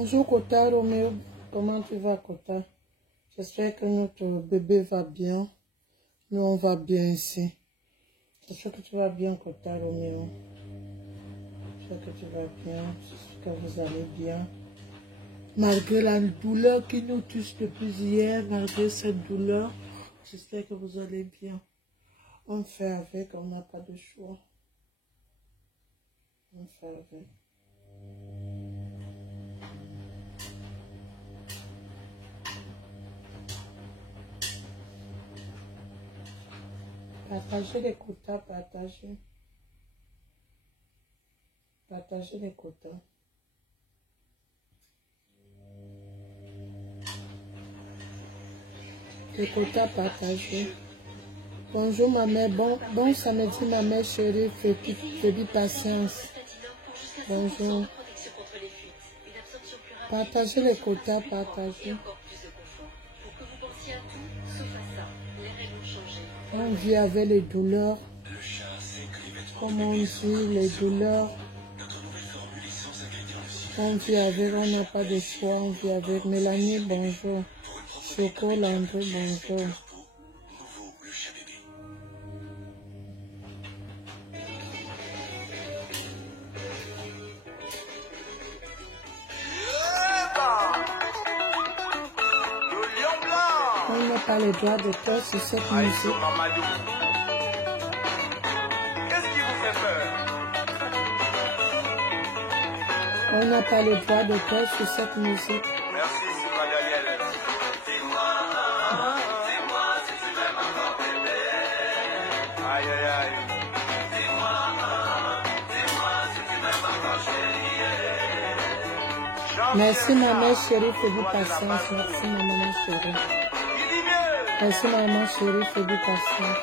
Bonjour Kota Roméo, comment tu vas Kota? J'espère que notre bébé va bien. Nous on va bien ici. J'espère que tu vas bien Kota Roméo. J'espère que tu vas bien, j'espère que vous allez bien. Malgré la douleur qui nous touche depuis hier, malgré cette douleur, j'espère que vous allez bien. On fait avec, on n'a pas de choix. On fait avec. Partagez les quotas, partagez. Partagez les quotas. Les quotas partagés. Bonjour ma mère, bon samedi ma mère chérie, fais patience. Bonjour. Partagez les quotas, partagez. On vit avec les douleurs. Comme on dit, les douleurs. On vit avec, on n'a pas de choix, on vit avec. Mélanie, bonjour. Choco, Landry, bonjour. On n'a pas le droit de faire sur cette musique. On n'a pas le droit de faire sur cette musique. Merci, Sylvain Daniel. Dis-moi si tu m'aimes encore, bébé. Aïe, aïe, aïe. Dis-moi si tu m'aimes encore, chérie. Merci, maman chérie, fais du patience. Merci, maman chérie. Merci, maman chérie, fais du patience.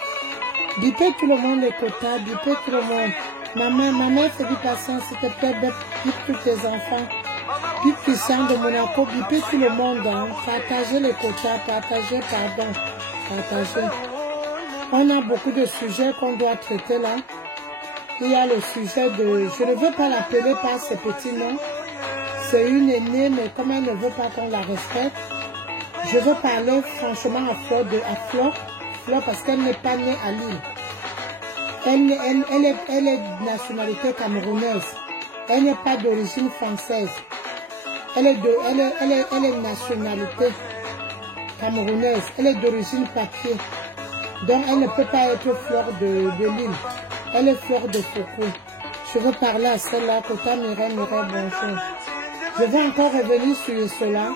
Bipez tout le monde les quotas, bipez tout le monde. Maman, fais du patience, s'il te plaît, bip tous tes enfants. Bip Christian de Monaco, bipez tout le monde. Hein. Partagez les quotas, partagez, pardon. Partagez. On a beaucoup de sujets qu'on doit traiter là. Il y a le sujet de... Je ne veux pas l'appeler par ses petits noms. C'est une aînée, mais comme elle ne veut pas qu'on la respecte, je veux parler franchement à Fleur parce qu'elle n'est pas née à Lille. Elle est de nationalité camerounaise. Elle n'est pas d'origine française. Elle est de nationalité camerounaise. Elle est d'origine papier. Donc elle ne peut pas être Fleur de Lille. Elle est Fleur de Foucault. Je veux parler à celle-là, Kota Mireille, bonjour. Je vais encore revenir sur cela.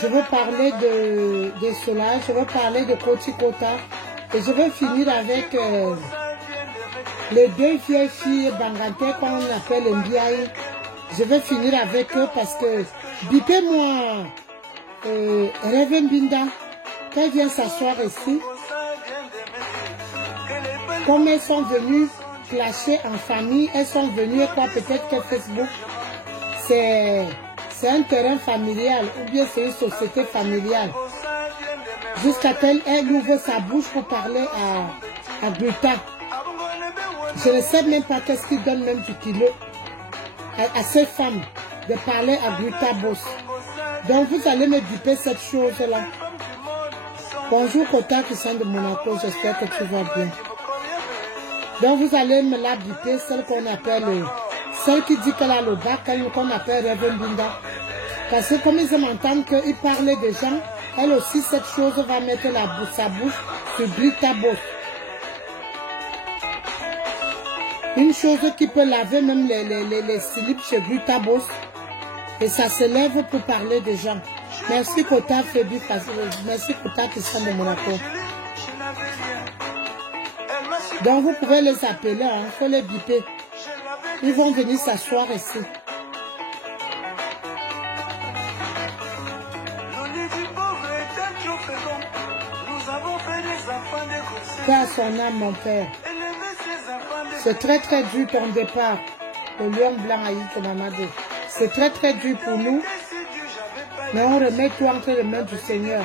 Je veux parler de cela. Je veux parler de Koti Kota. Et je vais finir avec les deux vieilles filles bangantais qu'on appelle Mbiaï. Je vais finir avec eux parce que, bipez-moi, Reven Binda, qu'elle vient s'asseoir ici. Comme elles sont venues clasher en famille, elles sont venues, quoi, peut-être que Facebook, c'est un terrain familial ou bien c'est une société familiale. Jusqu'à tel elle ouvre sa bouche pour parler à Gluta. Je ne sais même pas qu'est-ce qui donne même du kilo à ces femmes de parler à Gluta Boss. Donc vous allez me duper cette chose-là. Bonjour Kota Christian de Monaco, j'espère que tu vas bien. Donc vous allez me la duper, celle qu'on appelle, celle qui dit qu'elle a le bac, qu'on appelle Reven Binda. Parce que comme ils m'entendent qu'ils parlaient des gens, elle aussi cette chose va mettre sa bouche sur Gluta Boss. Une chose qui peut laver même les slips chez Gluta Boss. Et ça se lève pour parler des gens. Merci Kota Fébi, merci Kota Christian de Monaco. Donc vous pouvez les appeler, il faut les biper. Ils vont venir s'asseoir ici. Paix à son âme, mon père. C'est très très dur ton départ. Le lion blanc a eu ton Amadou. C'est très très dur pour nous. Mais on remet tout entre les mains du Seigneur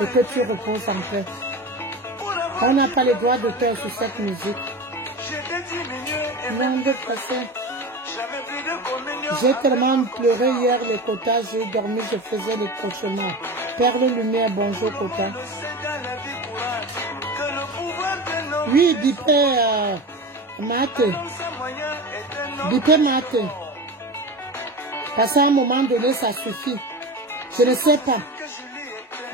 et que tu reposes en paix. On n'a pas le droit d'auteur sur cette musique. Non, de façon. J'ai tellement pleuré hier les quotas, j'ai dormi, je faisais les cauchemars. Perle lumière, bonjour quota. Oui, Bipé Mate. Bipé Mate. Parce qu'à un moment donné, ça suffit. Je ne sais pas.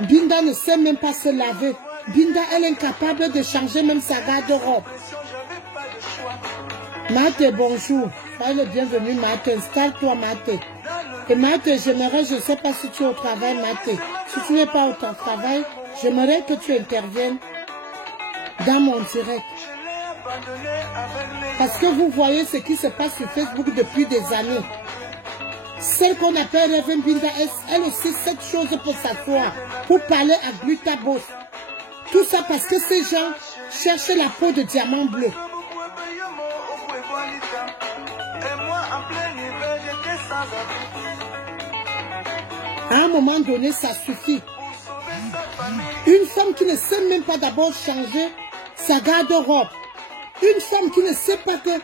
Binda ne sait même pas se laver. Binda, elle est incapable de changer même sa garde-robe. Mate, bonjour. Soyez le bienvenu, Mate. Installe-toi, Mate. Et Mate, j'aimerais, je ne sais pas si tu es au travail, Mate. Si tu n'es pas au travail, j'aimerais que tu interviennes dans mon direct. Parce que vous voyez ce qui se passe sur Facebook depuis des années. Celle qu'on appelle Reverend Binda, elle aussi, cette chose pour s'asseoir, pour parler à Glutabos. Tout ça parce que ces gens cherchent la peau de diamant bleu. À un moment donné, ça suffit. Une femme qui ne sait même pas d'abord changer sa garde-robe. Une femme qui ne sait pas que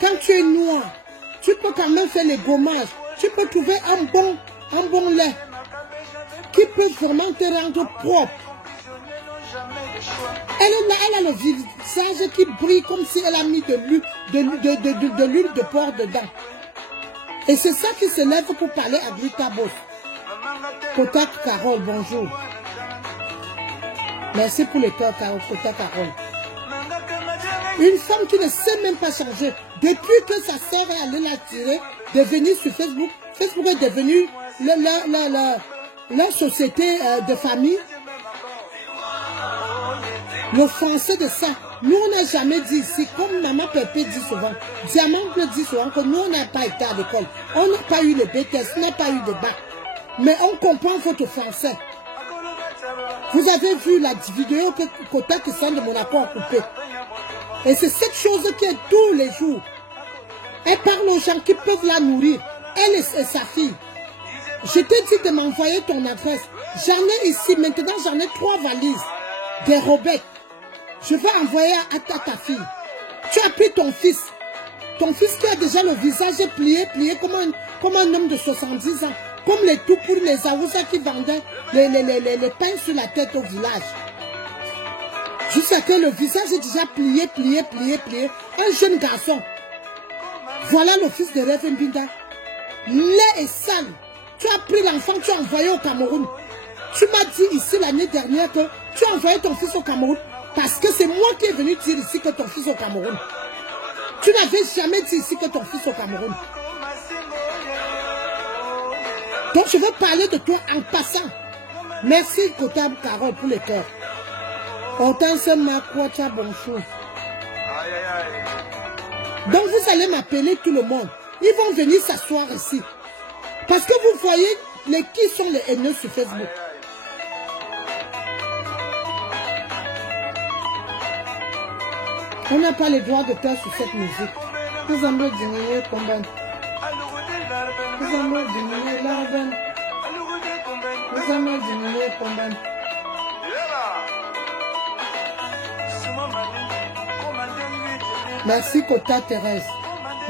quand tu es noir, tu peux quand même faire les gommages. Tu peux trouver un bon lait qui peut vraiment te rendre propre. Elle est là, elle a le visage qui brille comme si elle a mis de l'huile de porc dedans. Et c'est ça qui se lève pour parler à Glutabos. Kota Carole, bonjour. Merci pour le cœur, Kota Carole. Une femme qui ne sait même pas changer. Depuis que sa sœur est allée la tirer, de venir sur Facebook, Facebook est devenu leur société de famille. Le français de ça, nous on n'a jamais dit ici, comme Maman Pépé dit souvent, Diamant Bleu dit souvent que nous on n'a pas été à l'école, on n'a pas eu le BTS, on n'a pas eu de bac, mais on comprend votre français. Vous avez vu la vidéo que Kota qui sent de Monaco a coupé. Et c'est cette chose qui est tous les jours. Elle parle aux gens qui peuvent la nourrir, elle et sa fille. Je t'ai dit de m'envoyer ton adresse. J'en ai ici, maintenant j'en ai 3 valises, des robettes. Je vais envoyer à ta fille. Tu as pris ton fils qui a déjà le visage plié comme un homme de 70 ans. Comme les tout pour les Aoussa qui vendaient les pains sur la tête au village. Jusqu'à que le visage est déjà plié. Un jeune garçon. Voilà le fils de Reverend Binda. Laid et sale. Tu as pris l'enfant, tu as envoyé au Cameroun. Tu m'as dit ici l'année dernière que tu as envoyé ton fils au Cameroun. Parce que c'est moi qui est venu dire ici que ton fils au Cameroun. Tu n'avais jamais dit ici que ton fils au Cameroun. Donc je veux parler de toi en passant. Merci Kota Carole pour le cœur. Hortense Makwacha, bonjour. Donc vous allez m'appeler tout le monde. Ils vont venir s'asseoir ici. Parce que vous voyez qui sont les haineux sur Facebook. On n'a pas le droit de faire sur cette musique. Nous allons diminuer combien? Nous allons diminuer l'argent. Nous allons diminuer combien? Merci Kota Thérèse.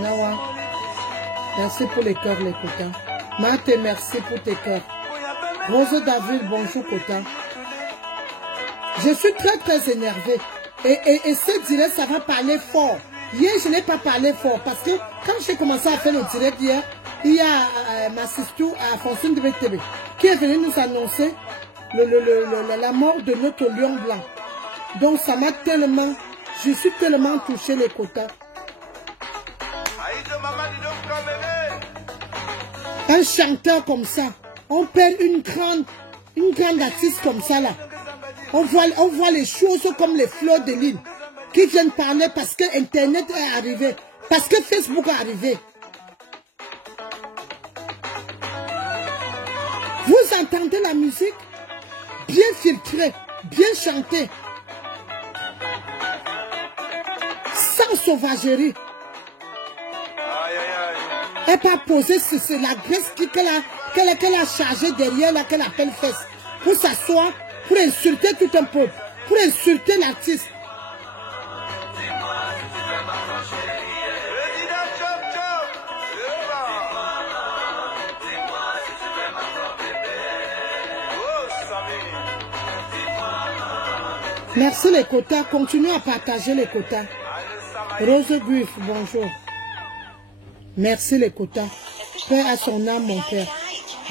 Nawa. Merci pour les cœurs, les Kota. Mate, merci pour tes cœurs. Rose David, bonjour Kota. Je suis très énervée. Et ce direct, ça va parler fort. Hier, je n'ai pas parlé fort parce que quand j'ai commencé à faire le direct hier, il y a ma sister à Fonction de TV qui est venue nous annoncer la mort de notre lion blanc. Donc ça m'a tellement, je suis tellement touchée les quotas. Un chanteur comme ça, on perd une grande artiste comme ça là. On voit les choses comme les fleurs de l'île qui viennent parler parce que Internet est arrivé, parce que Facebook est arrivé. Vous entendez la musique bien filtrée, bien chantée, sans sauvagerie. Elle pas posé sur la graisse qu'elle a chargée derrière là, qu'elle appelle fesse, pour s'asseoir, pour insulter tout un peuple, pour insulter l'artiste. Merci les quotas. Continuez à partager les quotas. Rose Buff, bonjour. Merci les quotas. Paix à son âme, mon Père.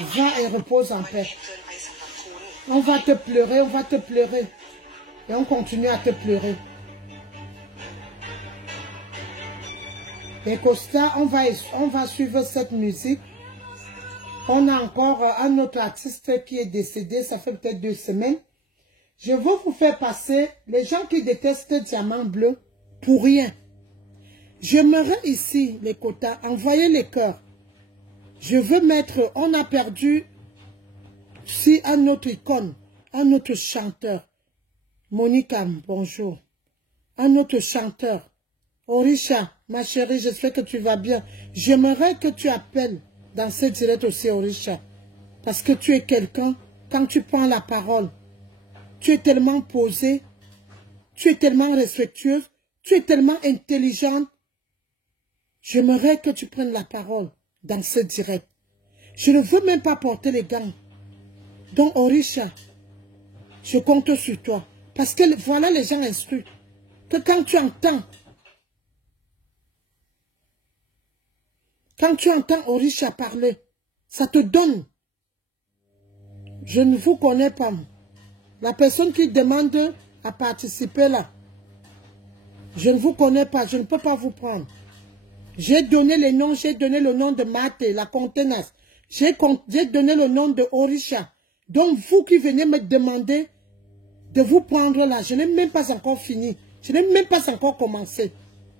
Va et repose en paix. On va te pleurer, on va te pleurer. Et on continue à te pleurer. Et Costa, on va suivre cette musique. On a encore un autre artiste qui est décédé, ça fait peut-être 2 semaines. Je veux vous faire passer les gens qui détestent Diamant Bleu pour rien. J'aimerais ici, les quotas, envoyer les cœurs. Je veux mettre, on a perdu si un autre icône, un autre chanteur. Monica, bonjour. Un autre chanteur. Orisha, ma chérie, j'espère que tu vas bien. J'aimerais que tu appelles dans ce direct aussi, Orisha. Parce que tu es quelqu'un, quand tu prends la parole, tu es tellement posée, tu es tellement respectueuse, tu es tellement intelligente. J'aimerais que tu prennes la parole dans ce direct. Je ne veux même pas porter les gants. Donc, Orisha, je compte sur toi. Parce que voilà les gens instruits. Que quand tu entends Orisha parler, ça te donne. Je ne vous connais pas. La personne qui demande à participer là, je ne vous connais pas, je ne peux pas vous prendre. J'ai donné les noms, j'ai donné le nom de Maté, la contenace. J'ai donné le nom de Orisha. Donc vous qui venez me demander de vous prendre là, je n'ai même pas encore fini. Je n'ai même pas encore commencé.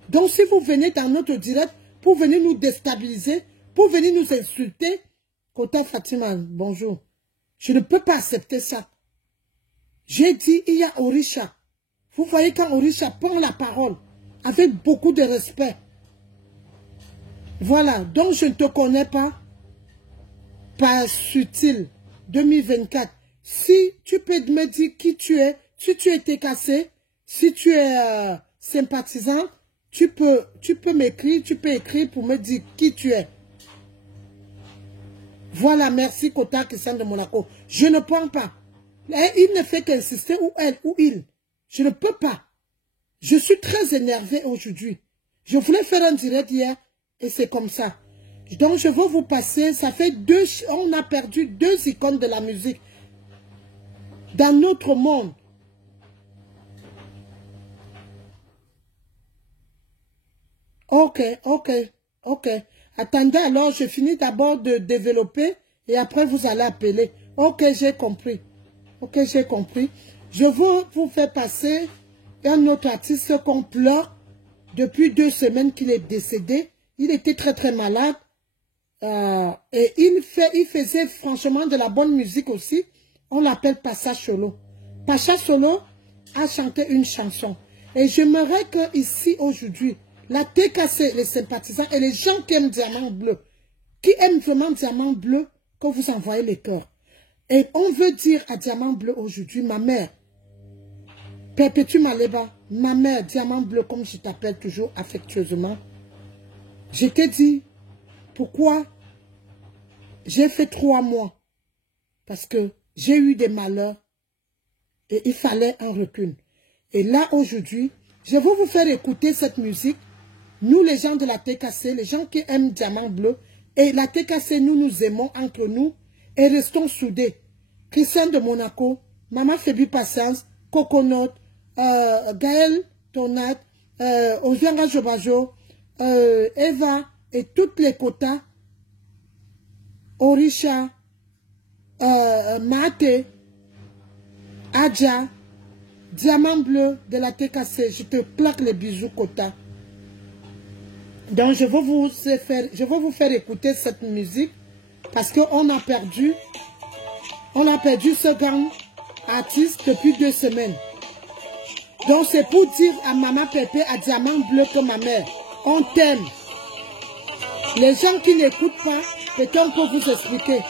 Donc si vous venez dans notre direct pour venir nous déstabiliser, pour venir nous insulter, Kota Fatima, bonjour. Je ne peux pas accepter ça. J'ai dit, il y a Orisha. Vous voyez quand Orisha prend la parole, avec beaucoup de respect. Voilà, donc je ne te connais pas. Pas subtil. 2024. Si tu peux me dire qui tu es, si tu es cassé, si tu es sympathisant, tu peux m'écrire, tu peux écrire pour me dire qui tu es. Voilà, merci Kota Christian de Monaco. Je ne prends pas. Il ne fait qu'insister, ou elle, ou il. Je ne peux pas. Je suis très énervé aujourd'hui. Je voulais faire un direct hier, et c'est comme ça. Donc je veux vous passer, ça fait on a perdu 2 icônes de la musique dans notre monde. Ok. Attendez alors, je finis d'abord de développer et après vous allez appeler. Ok, j'ai compris. Ok, j'ai compris. Je veux vous faire passer un autre artiste qu'on pleure depuis 2 semaines qu'il est décédé. Il était très très malade. Et il faisait franchement de la bonne musique aussi. On l'appelle Pacha Solo. Pacha Solo a chanté une chanson. Et j'aimerais que ici aujourd'hui, la TKC, les sympathisants et les gens qui aiment Diamant Bleu, qui aiment vraiment Diamant Bleu, que vous envoyez les cœurs. Et on veut dire à Diamant Bleu aujourd'hui, ma mère, Perpétue Maleba, ma mère, Diamant Bleu, comme je t'appelle toujours affectueusement, je t'ai dit, pourquoi j'ai fait 3 mois? Parce que j'ai eu des malheurs et il fallait un recul. Et là, aujourd'hui, je vais vous faire écouter cette musique. Nous, les gens de la TKC, les gens qui aiment Diamant Bleu, et la TKC, nous nous aimons entre nous et restons soudés. Christian de Monaco, Maman Fébi Patience, Coconut, Gaël Tonat, Ozianga Jobajo, Eva et toutes les quotas, Orisha, Mate, Adja, Diamant Bleu de la TKC. Je te claque les bisous, quota. Donc je vais vous faire écouter cette musique parce qu'on a perdu ce grand artiste depuis 2 semaines. Donc c'est pour dire à Maman Pépé, à Diamant Bleu que ma mère, on t'aime. Les gens qui n'écoutent pas, peut-être on peut vous expliquer.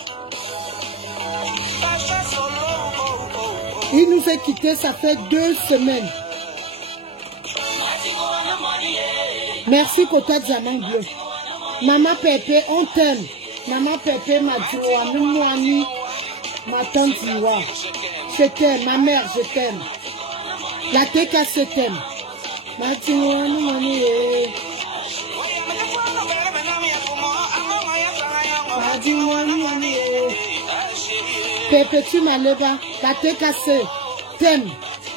Il nous a quittés, ça fait 2 semaines. Merci Kota Diamant Bleu. Maman Pépé, on t'aime. Maman Pépé m'a dit, ma tante Diwa. Je t'aime, ma mère, je t'aime. La teka se t'aime. Madimouani moni. Madimouani moni. Perpétue Maleba. La teka se t'aime.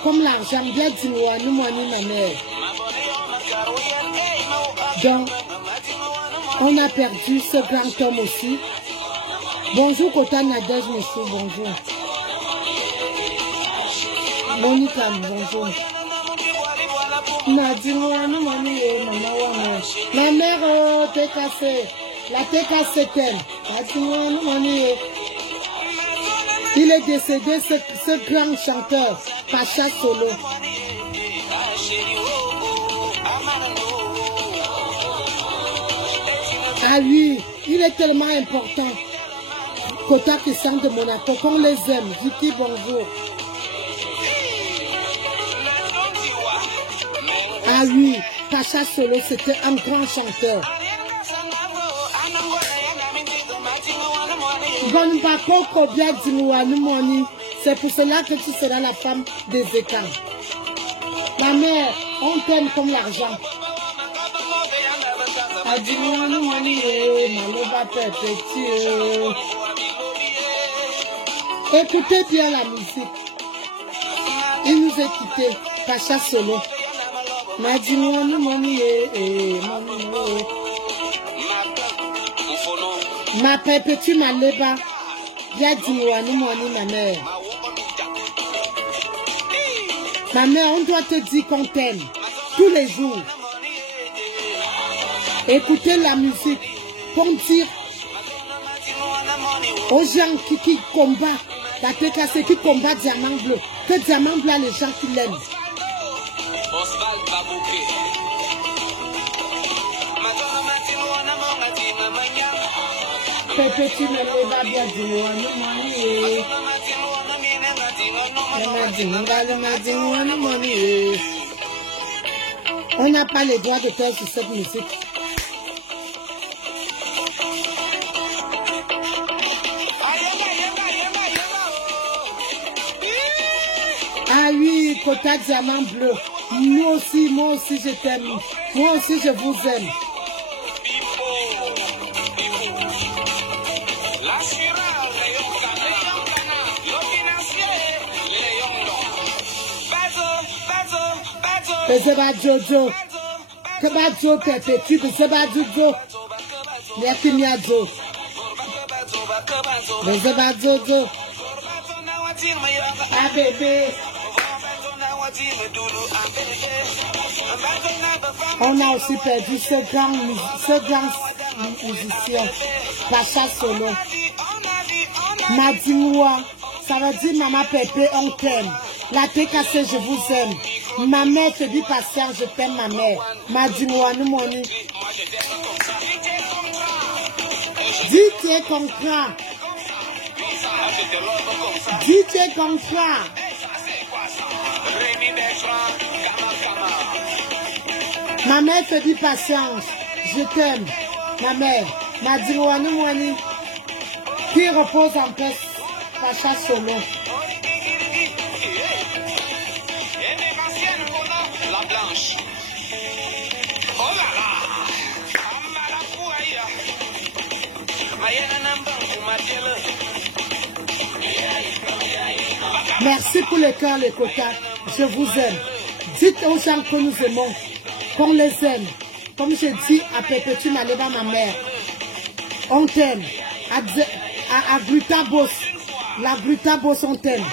Comme l'argent. Bien dimouani moni ma mère. Donc, on a perdu ce grand homme aussi. Bonjour Kota Nadège Messou, bonjour. Monica, bonjour. Ma mère, oh, t'es cassé. La t'es cassé, t'aime. Il est décédé, ce grand chanteur, Pacha Solo. Ah oui, il est tellement important. Kota Christian de Monaco, qu'on les aime. Vicky, bonjour. Ah oui, Pacha Solo, c'était un grand chanteur. C'est pour cela que tu seras la femme des écarts. Ma mère, on t'aime comme l'argent. Écoutez bien la musique. Il nous a quittés. Pacha Solo. Ma perpétue Maleba. Bien dis-moi, ma mère. Ma mère, on doit te dire qu'on t'aime. Tous les jours. Écoutez la musique. Pour dire aux gens qui combattent. La TKC qui combat Diamant Bleu. Que Diamant Bleu, les gens qui l'aiment. On n'a pas les droits de faire sur cette musique. Ah oui, Kota Diamant Bleu. Moi aussi je t'aime. Moi aussi je vous aime. Bezeba Jojo. Keba Jo perpétue. Bezeba Jojo. Nekimia Jo. Bezeba Jojo. Ah bébé. On a aussi perdu ce grand musicien, Pacha Solo. Madimoua, ça veut dire maman Pépé, on t'aime. La TKC, je vous aime. Ma mère te dit patient, je t'aime ma mère. Madimoua, nous moni. Dis tu es contrat. Dis tu es contrat. Ma mère te dit patience, je t'aime, ma mère. M'a dit Moani, qui repose en paix, Pacha Solo. La blanche. Oh là là. Merci pour le cœur, les quotas. Je vous aime. Dites aux gens que nous aimons, qu'on les aime. Comme je dis à Perpétue Maleba, ma mère. On t'aime. À Grutabos. La Grutabos, on t'aime.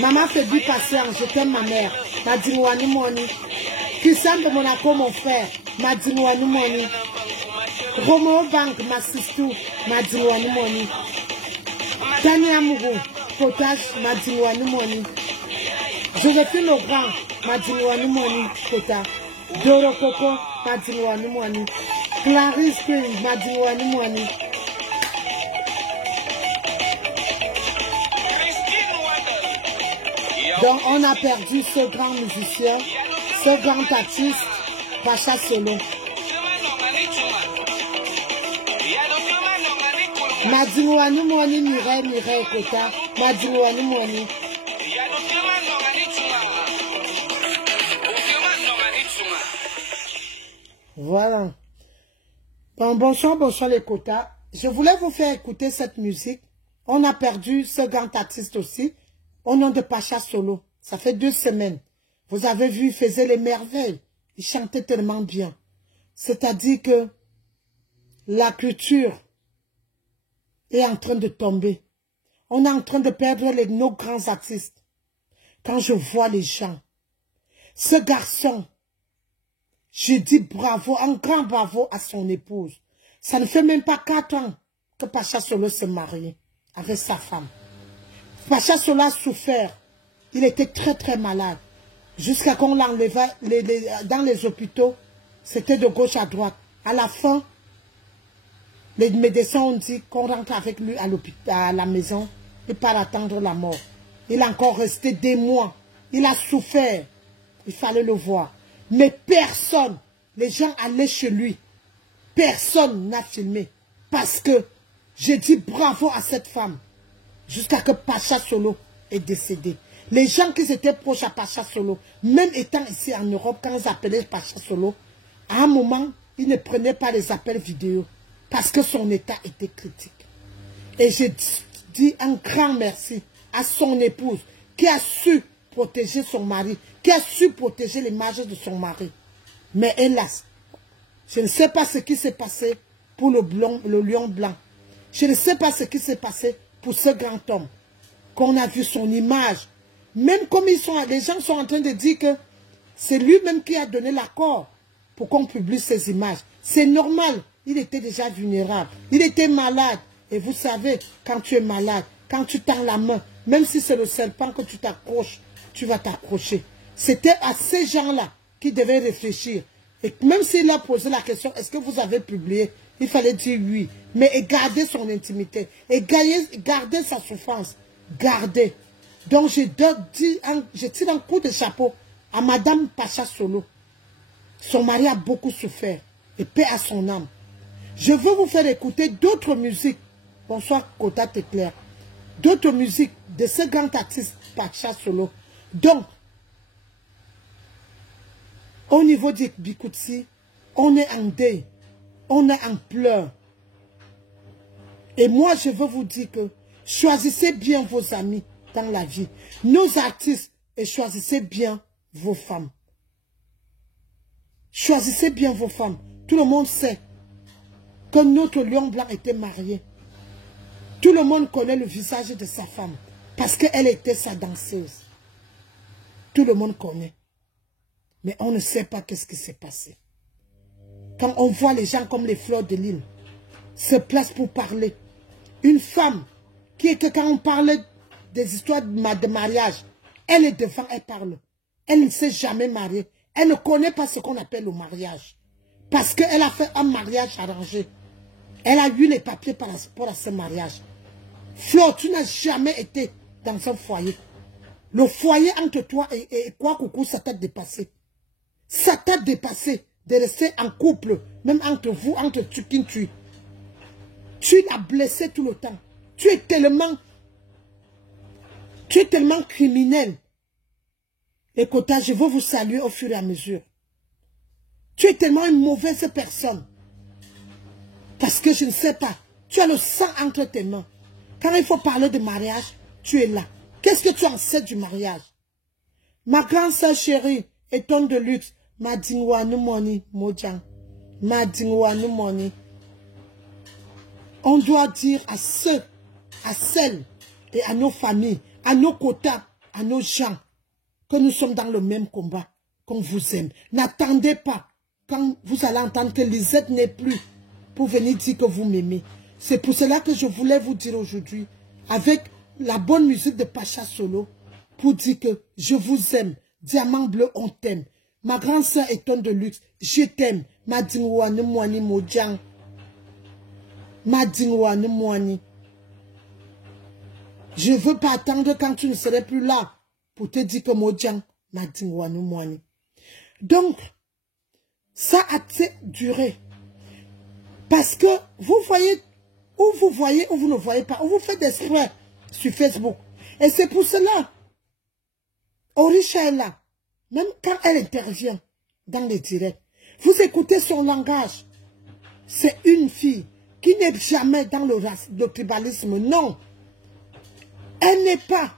Maman fait du patience. Je t'aime, ma mère. M'a dit Mouani Mouani. Christian de Monaco, mon frère. M'a dit Mouani Mouani. Romo Bank, ma sistou. M'a dit Mouani Mouani. Tani Amourou. Potage, m'a dit Mouani Mouani. Joséphine Legrand, m'a dit Mouani Mouani. Kota. Doro Coco, m'a dit Mouani Mouani. Clarisse Queen, m'a dit Mouani Mouani. Donc on a perdu ce grand musicien, ce grand artiste, Pacha Solo. Madimouani Mouani Mireille Kota, Madimouani Mouani. Voilà. Bon, bonsoir, bonsoir les quotas. Je voulais vous faire écouter cette musique. On a perdu ce grand artiste aussi, au nom de Pacha Solo. Ça fait 2 semaines. Vous avez vu, il faisait les merveilles. Il chantait tellement bien. C'est-à-dire que la culture est en train de tomber. On est en train de perdre nos grands artistes. Quand je vois les gens, ce garçon, je dis bravo, un grand bravo à son épouse. Ça ne fait même pas 4 ans que Pacha Solo s'est marié avec sa femme. Pacha Solo a souffert. Il était très très malade. Jusqu'à qu'on l'enleva dans les hôpitaux, c'était de gauche à droite. À la fin, les médecins ont dit qu'on rentre avec lui à la maison et pas attendre la mort. Il a encore resté des mois. Il a souffert. Il fallait le voir. Mais personne, les gens allaient chez lui. Personne n'a filmé. Parce que j'ai dit bravo à cette femme. Jusqu'à que Pacha Solo est décédé. Les gens qui étaient proches à Pacha Solo, même étant ici en Europe, quand ils appelaient Pacha Solo, à un moment, ils ne prenaient pas les appels vidéo. Parce que son état était critique. Et j'ai dit un grand merci à son épouse qui a su protéger son mari, qui a su protéger l'image de son mari. Mais hélas, je ne sais pas ce qui s'est passé pour le lion blanc. Je ne sais pas ce qui s'est passé pour ce grand homme. Qu'on a vu son image. Même comme les gens sont en train de dire que c'est lui-même qui a donné l'accord pour qu'on publie ces images. C'est normal. Il était déjà vulnérable. Il était malade. Et vous savez, quand tu es malade, quand tu tends la main, même si c'est le serpent que tu t'accroches, tu vas t'accrocher. C'était à ces gens-là qui devaient réfléchir. Et même s'il a posé la question, est-ce que vous avez publié? Il fallait dire oui. Mais garder son intimité. Et garder sa souffrance. Garder. Donc je tire un coup de chapeau à Madame Pacha Solo. Son mari a beaucoup souffert. Et paix à son âme. Je veux vous faire écouter d'autres musiques. Bonsoir, Kota Teclair. D'autres musiques de ce grand artiste Pacha Solo. Donc, au niveau du Bikutsi, on est en deuil. On est en pleurs. Et moi, je veux vous dire que choisissez bien vos amis dans la vie. Nos artistes, et choisissez bien vos femmes. Choisissez bien vos femmes. Tout le monde sait que notre lion blanc était marié. Tout le monde connaît le visage de sa femme. Parce qu'elle était sa danseuse. Tout le monde connaît. Mais on ne sait pas qu'est-ce qui s'est passé. Quand on voit les gens comme les fleurs de l'île se placent pour parler. Une femme qui est que quand on parle des histoires de mariage, elle est devant, elle parle. Elle ne s'est jamais mariée. Elle ne connaît pas ce qu'on appelle le mariage. Parce qu'elle a fait un mariage arrangé. Elle a eu les papiers par rapport à ce mariage. Flo, tu n'as jamais été dans un foyer. Le foyer entre toi et quoi coucou, ça t'a dépassé. Ça t'a dépassé de rester en couple, même entre vous, entre tu qui tu. Tu l'as blessé tout le temps. Tu es tellement criminel. Écoute, je veux vous saluer au fur et à mesure. Tu es tellement une mauvaise personne. Parce que je ne sais pas. Tu as le sang entre tes mains. Quand il faut parler de mariage, tu es là. Qu'est-ce que tu en sais du mariage? Ma grande sœur chérie, étonne de luxe, ma dingwa no money, mojang. Ma dingwa no money. On doit dire à ceux, à celles et à nos familles, à nos quotas, à nos gens, que nous sommes dans le même combat, qu'on vous aime. N'attendez pas quand vous allez entendre que Lisette n'est plus pour venir dire que vous m'aimez. C'est pour cela que je voulais vous dire aujourd'hui, avec la bonne musique de Pacha Solo, pour dire que je vous aime. Diamant bleu, on t'aime. Ma grande sœur étonne de luxe, je t'aime. Ma dingwa ne moani mojang. Ma dingwa ne moani. Je ne veux pas attendre quand tu ne serais plus là pour te dire que mojang, ma dingwa ne moani. Donc, ça a duré. Parce que vous voyez, ou vous ne voyez pas, ou vous faites des sprays sur Facebook. Et c'est pour cela, Orisha est là. Même quand elle intervient dans les directs, Vous écoutez son langage. C'est une fille qui n'est jamais dans le tribalisme. Non. Elle n'est pas.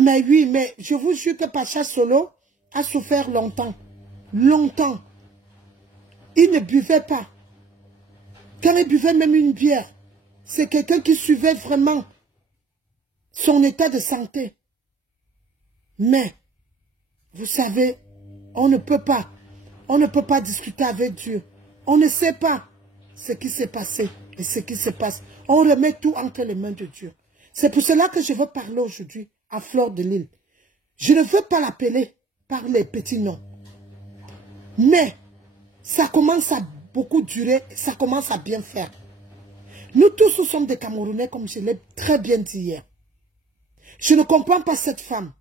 Mais oui, mais je vous jure que Pacha Solo a souffert longtemps. Longtemps. Il ne buvait pas. Quand il buvait même une bière, c'est quelqu'un qui suivait vraiment son état de santé. Mais, vous savez, on ne peut pas discuter avec Dieu. On ne sait pas ce qui s'est passé et ce qui se passe. On remet tout entre les mains de Dieu. C'est pour cela que je veux parler aujourd'hui à Fleur de Lys. Je ne veux pas l'appeler par les petits noms. Mais, ça commence à beaucoup durer, ça commence à bien faire. Nous tous, nous sommes des Camerounais, comme je l'ai très bien dit hier. Je ne comprends pas cette femme.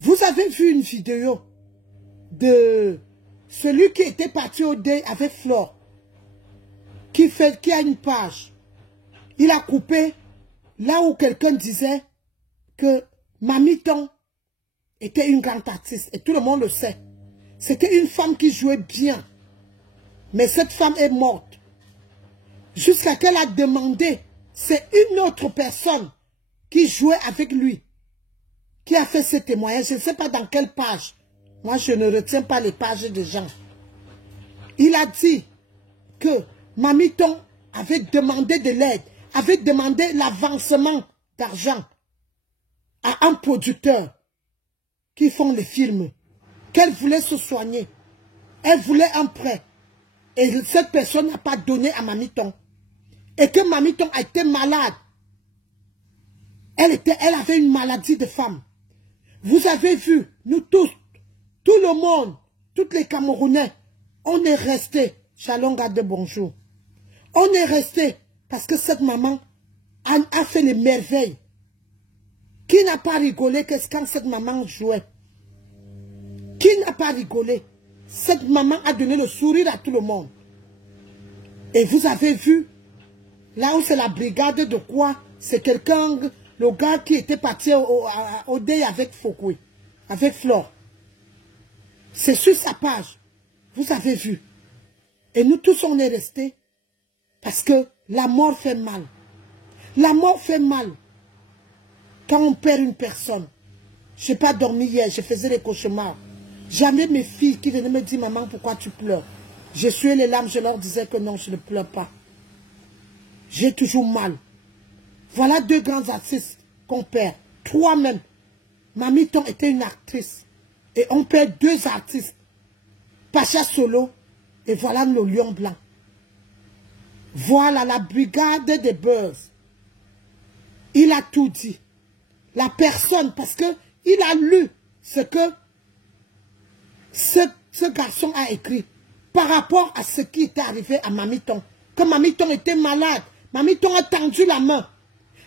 Vous avez vu une vidéo de celui qui était parti au deuil avec Flore, qui a une page. Il a coupé là où quelqu'un disait que Mamiton était une grande artiste. Et tout le monde le sait. C'était une femme qui jouait bien. Mais cette femme est morte. Jusqu'à qu'elle a demandé, c'est une autre personne qui jouait avec lui, qui a fait ce témoignage. Je ne sais pas dans quelle page. Moi, je ne retiens pas les pages des gens. Il a dit que Mamiton avait demandé de l'aide, avait demandé l'avancement d'argent à un producteur qui font les films, qu'elle voulait se soigner. Elle voulait un prêt. Et cette personne n'a pas donné à Mamiton. Et que Mamiton a été malade. Elle avait une maladie de femme. Vous avez vu, nous tous, tout le monde, tous les Camerounais, on est restés. Shalom, garde bonjour. On est restés parce que cette maman a fait les merveilles. Qui n'a pas rigolé quand cette maman jouait? Qui n'a pas rigolé? Cette maman a donné le sourire à tout le monde. Et vous avez vu, là où c'est la brigade de quoi? C'est quelqu'un, le gars qui était parti au deuil avec Fokoué, avec Flore. C'est sur sa page. Vous avez vu. Et nous tous, on est restés parce que la mort fait mal. La mort fait mal. Quand on perd une personne. Je n'ai pas dormi hier, je faisais des cauchemars. Jamais mes filles qui venaient me dire, maman, pourquoi tu pleures? J'ai sué les larmes, je leur disais que non, je ne pleure pas. J'ai toujours mal. Voilà deux grands artistes qu'on perd. Trois même. Mamiton était une actrice. Et on perd deux artistes. Pacha Solo. Et voilà le lion blanc. Voilà la brigade des buzz. Il a tout dit. La personne, parce que il a lu ce que ce garçon a écrit par rapport à ce qui était arrivé à Mamiton. Que Mamiton était malade. Mamiton a tendu la main.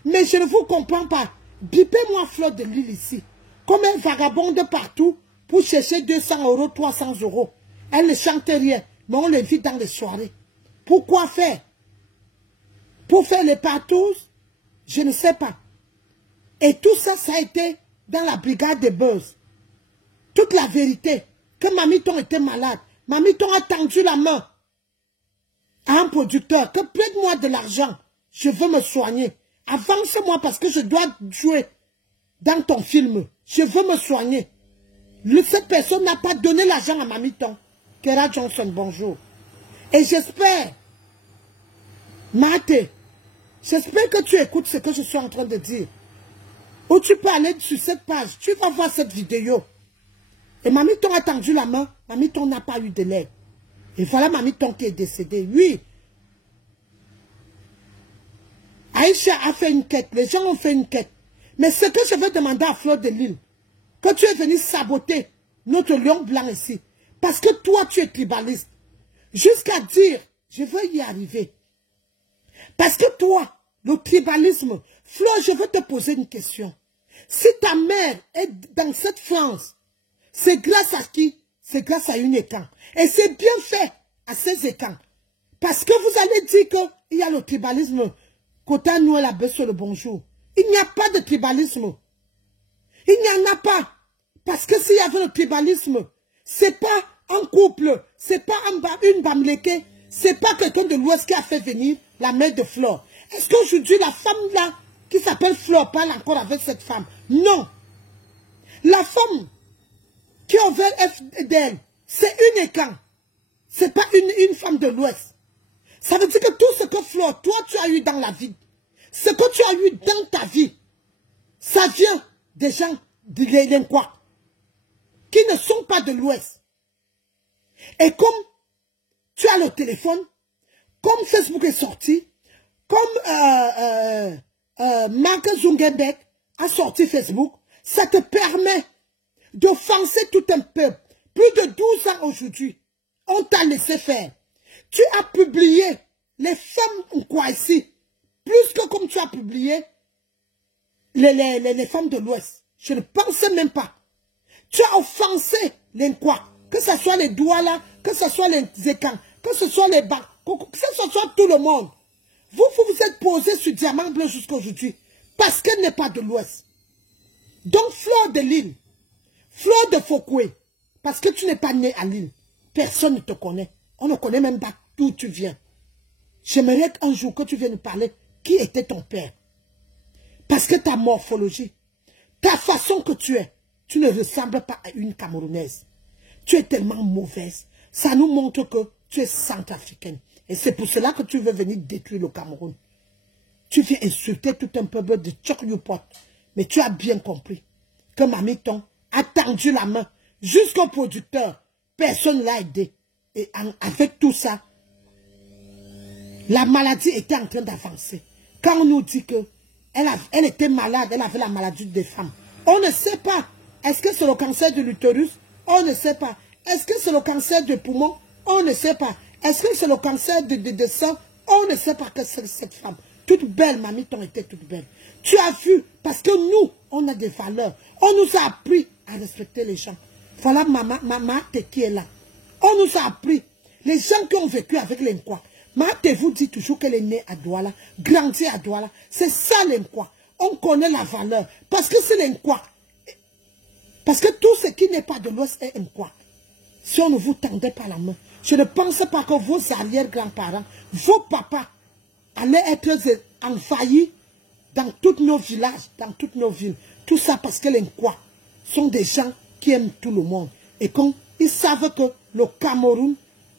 Mais je ne vous comprends pas. Bipez-moi Fleur de Lys ici. Comme un vagabonde partout pour chercher 200 €, 300 €. Elle ne chante rien. Mais on l'invite dans les soirées. Pourquoi faire? Pour faire les partous? Je ne sais pas. Et tout ça, ça a été dans la brigade des buzz. Toute la vérité. Que Mamiton était malade. Mamiton a tendu la main à un producteur. Que prête-moi de l'argent. Je veux me soigner. Avance-moi parce que je dois jouer dans ton film. Je veux me soigner. Cette personne n'a pas donné l'argent à Mamiton. Kera Johnson, bonjour. Et j'espère, Maté, j'espère que tu écoutes ce que je suis en train de dire. Ou tu peux aller sur cette page. Tu vas voir cette vidéo. Et Mamiton a tendu la main. Mamiton n'a pas eu de l'aide. Et voilà Mamiton qui est décédé. Oui. Aïcha a fait une quête. Les gens ont fait une quête. Mais ce que je veux demander à Fleur de Lys, que tu es venu saboter notre lion blanc ici. Parce que toi, tu es tribaliste. Jusqu'à dire, je veux y arriver. Parce que toi, le tribalisme, Fleur, je veux te poser une question. Si ta mère est dans cette France, c'est grâce à qui? C'est grâce à une écan. Et c'est bien fait à ces écans. Parce que vous allez dire qu'il y a le tribalisme. Kota nous la baisse sur le bonjour. Il n'y a pas de tribalisme. Il n'y en a pas. Parce que s'il y avait le tribalisme, c'est pas un couple, c'est pas une Bamléké, c'est pas quelqu'un de l'Ouest qui a fait venir la mère de Flore. Est-ce qu'aujourd'hui, la femme là, qui s'appelle Flore, parle encore avec cette femme? Non. La femme qui a ouvert FDL, c'est une écan. C'est pas une femme de l'Ouest. Ça veut dire que tout ce que Flore, toi, tu as eu dans la vie, ce que tu as eu dans ta vie, ça vient des gens de l'Inquois qui ne sont pas de l'Ouest. Et comme tu as le téléphone, comme Facebook est sorti, comme Mark Zuckerberg a sorti Facebook, ça te permet d'offenser tout un peuple. Plus de 12 ans aujourd'hui, on t'a laissé faire. Tu as publié les femmes quoi ici, plus que comme tu as publié les femmes de l'Ouest. Je ne pensais même pas. Tu as offensé les quoi, que ce soit les Douala, que ce soit les Zékans, que ce soit les Bas, que ce soit tout le monde. Vous vous êtes posé sur Diamant Bleu jusqu'à aujourd'hui, parce qu'elle n'est pas de l'Ouest. Donc, Flore de l'île, Flore de Fokoué, parce que tu n'es pas né à l'île, personne ne te connaît. On ne connaît même pas d'où tu viens. J'aimerais qu'un jour que tu viennes nous parler qui était ton père. Parce que ta morphologie, ta façon que tu es, tu ne ressembles pas à une Camerounaise. Tu es tellement mauvaise. Ça nous montre que tu es centrafricaine. Et c'est pour cela que tu veux venir détruire le Cameroun. Tu viens insulter tout un peuple de Tchok-Youpot. Mais tu as bien compris que Mamiton a tendu la main jusqu'au producteur. Personne ne l'a aidé. Et avec tout ça, la maladie était en train d'avancer. Quand on nous dit que elle était malade, elle avait la maladie des femmes. On ne sait pas. Est-ce que c'est le cancer de l'utérus? On ne sait pas. Est-ce que c'est le cancer du poumon? On ne sait pas. Est-ce que c'est le cancer de sang? On ne sait pas que c'est cette femme. Toute belle, Mamiton était toute belle. Tu as vu, parce que nous, on a des valeurs. On nous a appris à respecter les gens. Voilà maman qui est là. On nous a appris. Les gens qui ont vécu avec l'Inquois. Mate vous dit toujours qu'elle est née à Douala, grandie à Douala. C'est ça l'Inquois. On connaît la valeur. Parce que c'est l'Inquois. Parce que tout ce qui n'est pas de l'Ouest est Inquois. Si on ne vous tendait pas la main, je ne pense pas que vos arrière-grands-parents, vos papas, allaient être envahis dans tous nos villages, dans toutes nos villes. Tout ça parce que les Inquois sont des gens qui aiment tout le monde. Et quand ils savent que le Cameroun,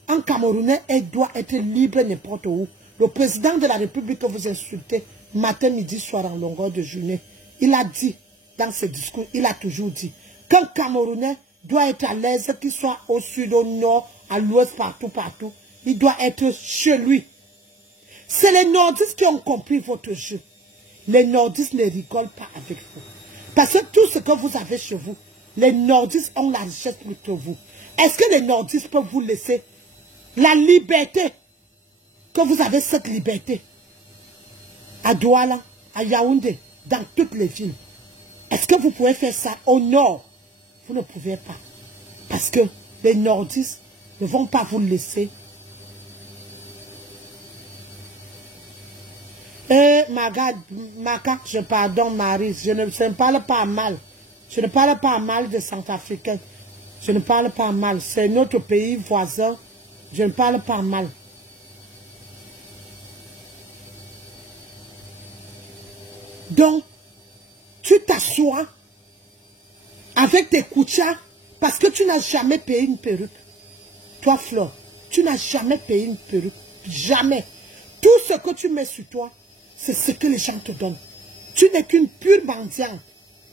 un Camerounais, doit être libre n'importe où. Le président de la République que vous insultez, matin, midi, soir, en longueur de journée, il a dit, dans ses discours, il a toujours dit, qu'un Camerounais doit être à l'aise, qu'il soit au sud, au nord, à l'ouest, partout, partout. Il doit être chez lui. C'est les nordistes qui ont compris votre jeu. Les nordistes ne rigolent pas avec vous. Parce que tout ce que vous avez chez vous, les nordistes ont la richesse plus que vous. Est-ce que les nordistes peuvent vous laisser la liberté, que vous avez cette liberté, à Douala, à Yaoundé, dans toutes les villes? Est-ce que vous pouvez faire ça au nord? Vous ne pouvez pas. Parce que les nordistes ne vont pas vous laisser. Maca, je pardonne Marie, je ne parle pas mal. Je ne parle pas mal de Centrafricains. Je ne parle pas mal. C'est notre pays voisin. Je ne parle pas mal. Donc, tu t'assois avec tes kouchas parce que tu n'as jamais payé une perruque. Toi, Flore, tu n'as jamais payé une perruque. Jamais. Tout ce que tu mets sur toi, c'est ce que les gens te donnent. Tu n'es qu'une pure mendiante.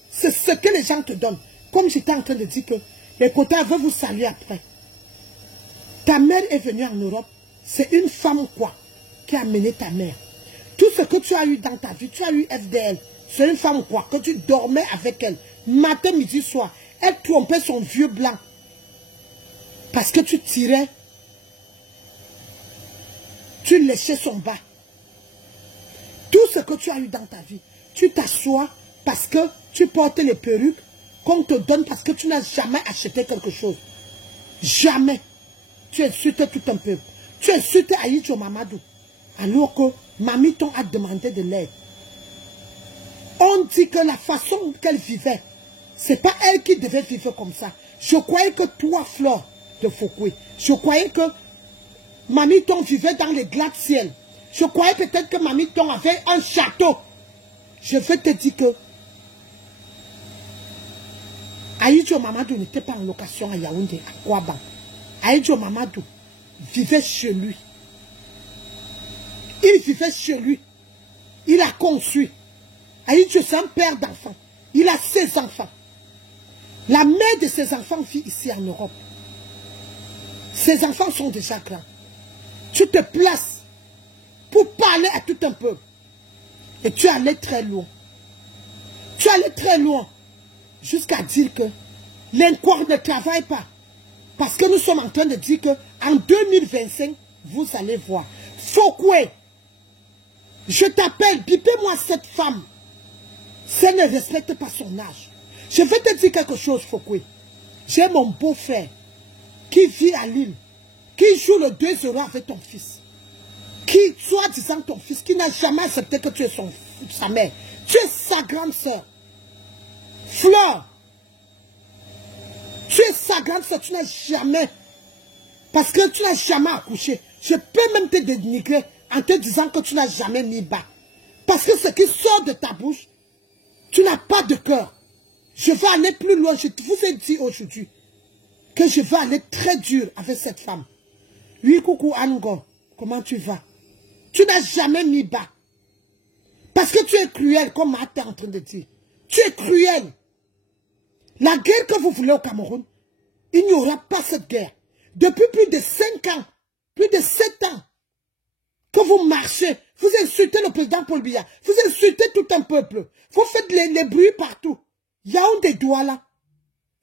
C'est ce que les gens te donnent. Comme j'étais en train de dire que les quotas veulent vous saluer après. Ta mère est venue en Europe. C'est une femme quoi qui a amené ta mère. Tout ce que tu as eu dans ta vie, tu as eu FDL. C'est une femme quoi que tu dormais avec elle. Matin, midi, soir. Elle trompait son vieux blanc. Parce que tu tirais. Tu léchais son bas. Tout ce que tu as eu dans ta vie, tu t'assois parce que tu portes les perruques qu'on te donne parce que tu n'as jamais acheté quelque chose. Jamais. Tu insultes tout un peuple. Tu insultes Aïcho Mamadou. Alors que Mamiton a demandé de l'aide. On dit que la façon qu'elle vivait, C'est pas elle qui devait vivre comme ça. Je croyais que toi, Flore de Foucault, je croyais que Mamie Ton vivait dans les gratte-ciel. Je croyais peut-être que Mamie Ton avait un château. Je vais te dire que Aïdjo Mamadou n'était pas en location à Yaoundé, à Kouaban. Aïdjo Mamadou vivait chez lui. Il vivait chez lui. Il a conçu. Aïdjo, c'est un père d'enfants. Il a 16 enfants. La mère de ses enfants vit ici en Europe. Ses enfants sont déjà grands. Tu te places pour parler à tout un peuple. Et tu allais très loin. Tu allais très loin. Jusqu'à dire que l'INCOR ne travaille pas. Parce que nous sommes en train de dire qu'en 2025, vous allez voir. Foucault, je t'appelle, bipez-moi cette femme. Si elle ne respecte pas son âge. Je vais te dire quelque chose, Foucault. J'ai mon beau-frère qui vit à Lille, qui joue le 2 € avec ton fils. Qui, soi-disant ton fils, qui n'a jamais accepté que tu es sa mère. Tu es sa grande sœur. Fleur, tu es sa grande sœur, tu n'as jamais, parce que tu n'as jamais accouché. Je peux même te dénigrer en te disant que tu n'as jamais mis bas. Parce que ce qui sort de ta bouche, tu n'as pas de cœur. Je vais aller plus loin. Je vous ai dit aujourd'hui que je vais aller très dur avec cette femme. Oui, coucou Ango, comment tu vas? Tu n'as jamais mis bas. Parce que tu es cruel, comme Marthe est en train de dire. Tu es cruel. La guerre que vous voulez au Cameroun, il n'y aura pas cette guerre. Depuis plus de 5 ans, plus de 7 ans, que vous marchez, vous insultez le président Paul Biya, vous insultez tout un peuple, vous faites les bruits partout. Yaoundé Douala,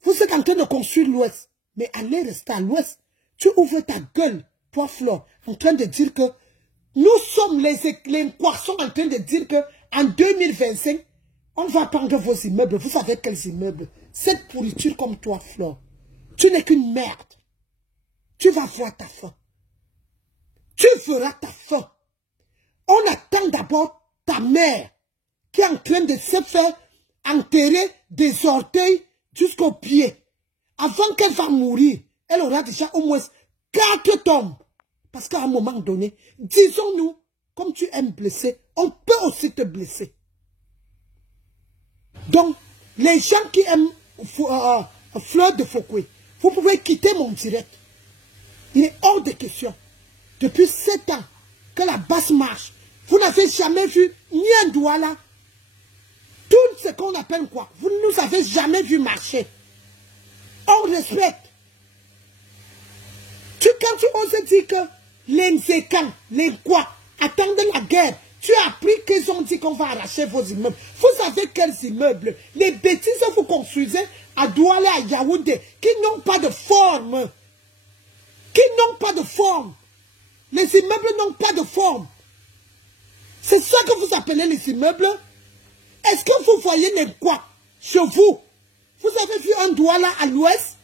vous êtes en train de construire l'Ouest, mais allez rester à l'Ouest. Tu ouvres ta gueule, toi Flore, en train de dire que nous sommes les Nkwar en train de dire que en 2025, on va prendre vos immeubles. Vous savez quels immeubles? Cette pourriture comme toi, Flore, tu n'es qu'une merde. Tu vas voir ta fin. Tu verras ta fin. On attend d'abord ta mère qui est en train de se faire enterrer des orteils jusqu'aux pieds. Avant qu'elle va mourir, elle aura déjà au moins 4 tombes. Parce qu'à un moment donné, disons-nous, comme tu aimes blesser, on peut aussi te blesser. Donc, les gens qui aiment Fleur de Foucault, vous pouvez quitter mon direct. Il est hors de question. Depuis 7 ans que la basse marche, vous n'avez jamais vu ni un Douala. Tout ce qu'on appelle quoi? Vous ne nous avez jamais vu marcher. On respecte. Quand tu oses dire que les Nzekans, les quoi, attendent la guerre, tu as appris qu'ils ont dit qu'on va arracher vos immeubles. Vous savez quels immeubles? Les bêtises que vous construisez à Douala, à Yaoundé, qui n'ont pas de forme. Qui n'ont pas de forme. Les immeubles n'ont pas de forme. C'est ça que vous appelez les immeubles? Est-ce que vous voyez les quoi chez vous? Vous avez vu un Douala à l'ouest?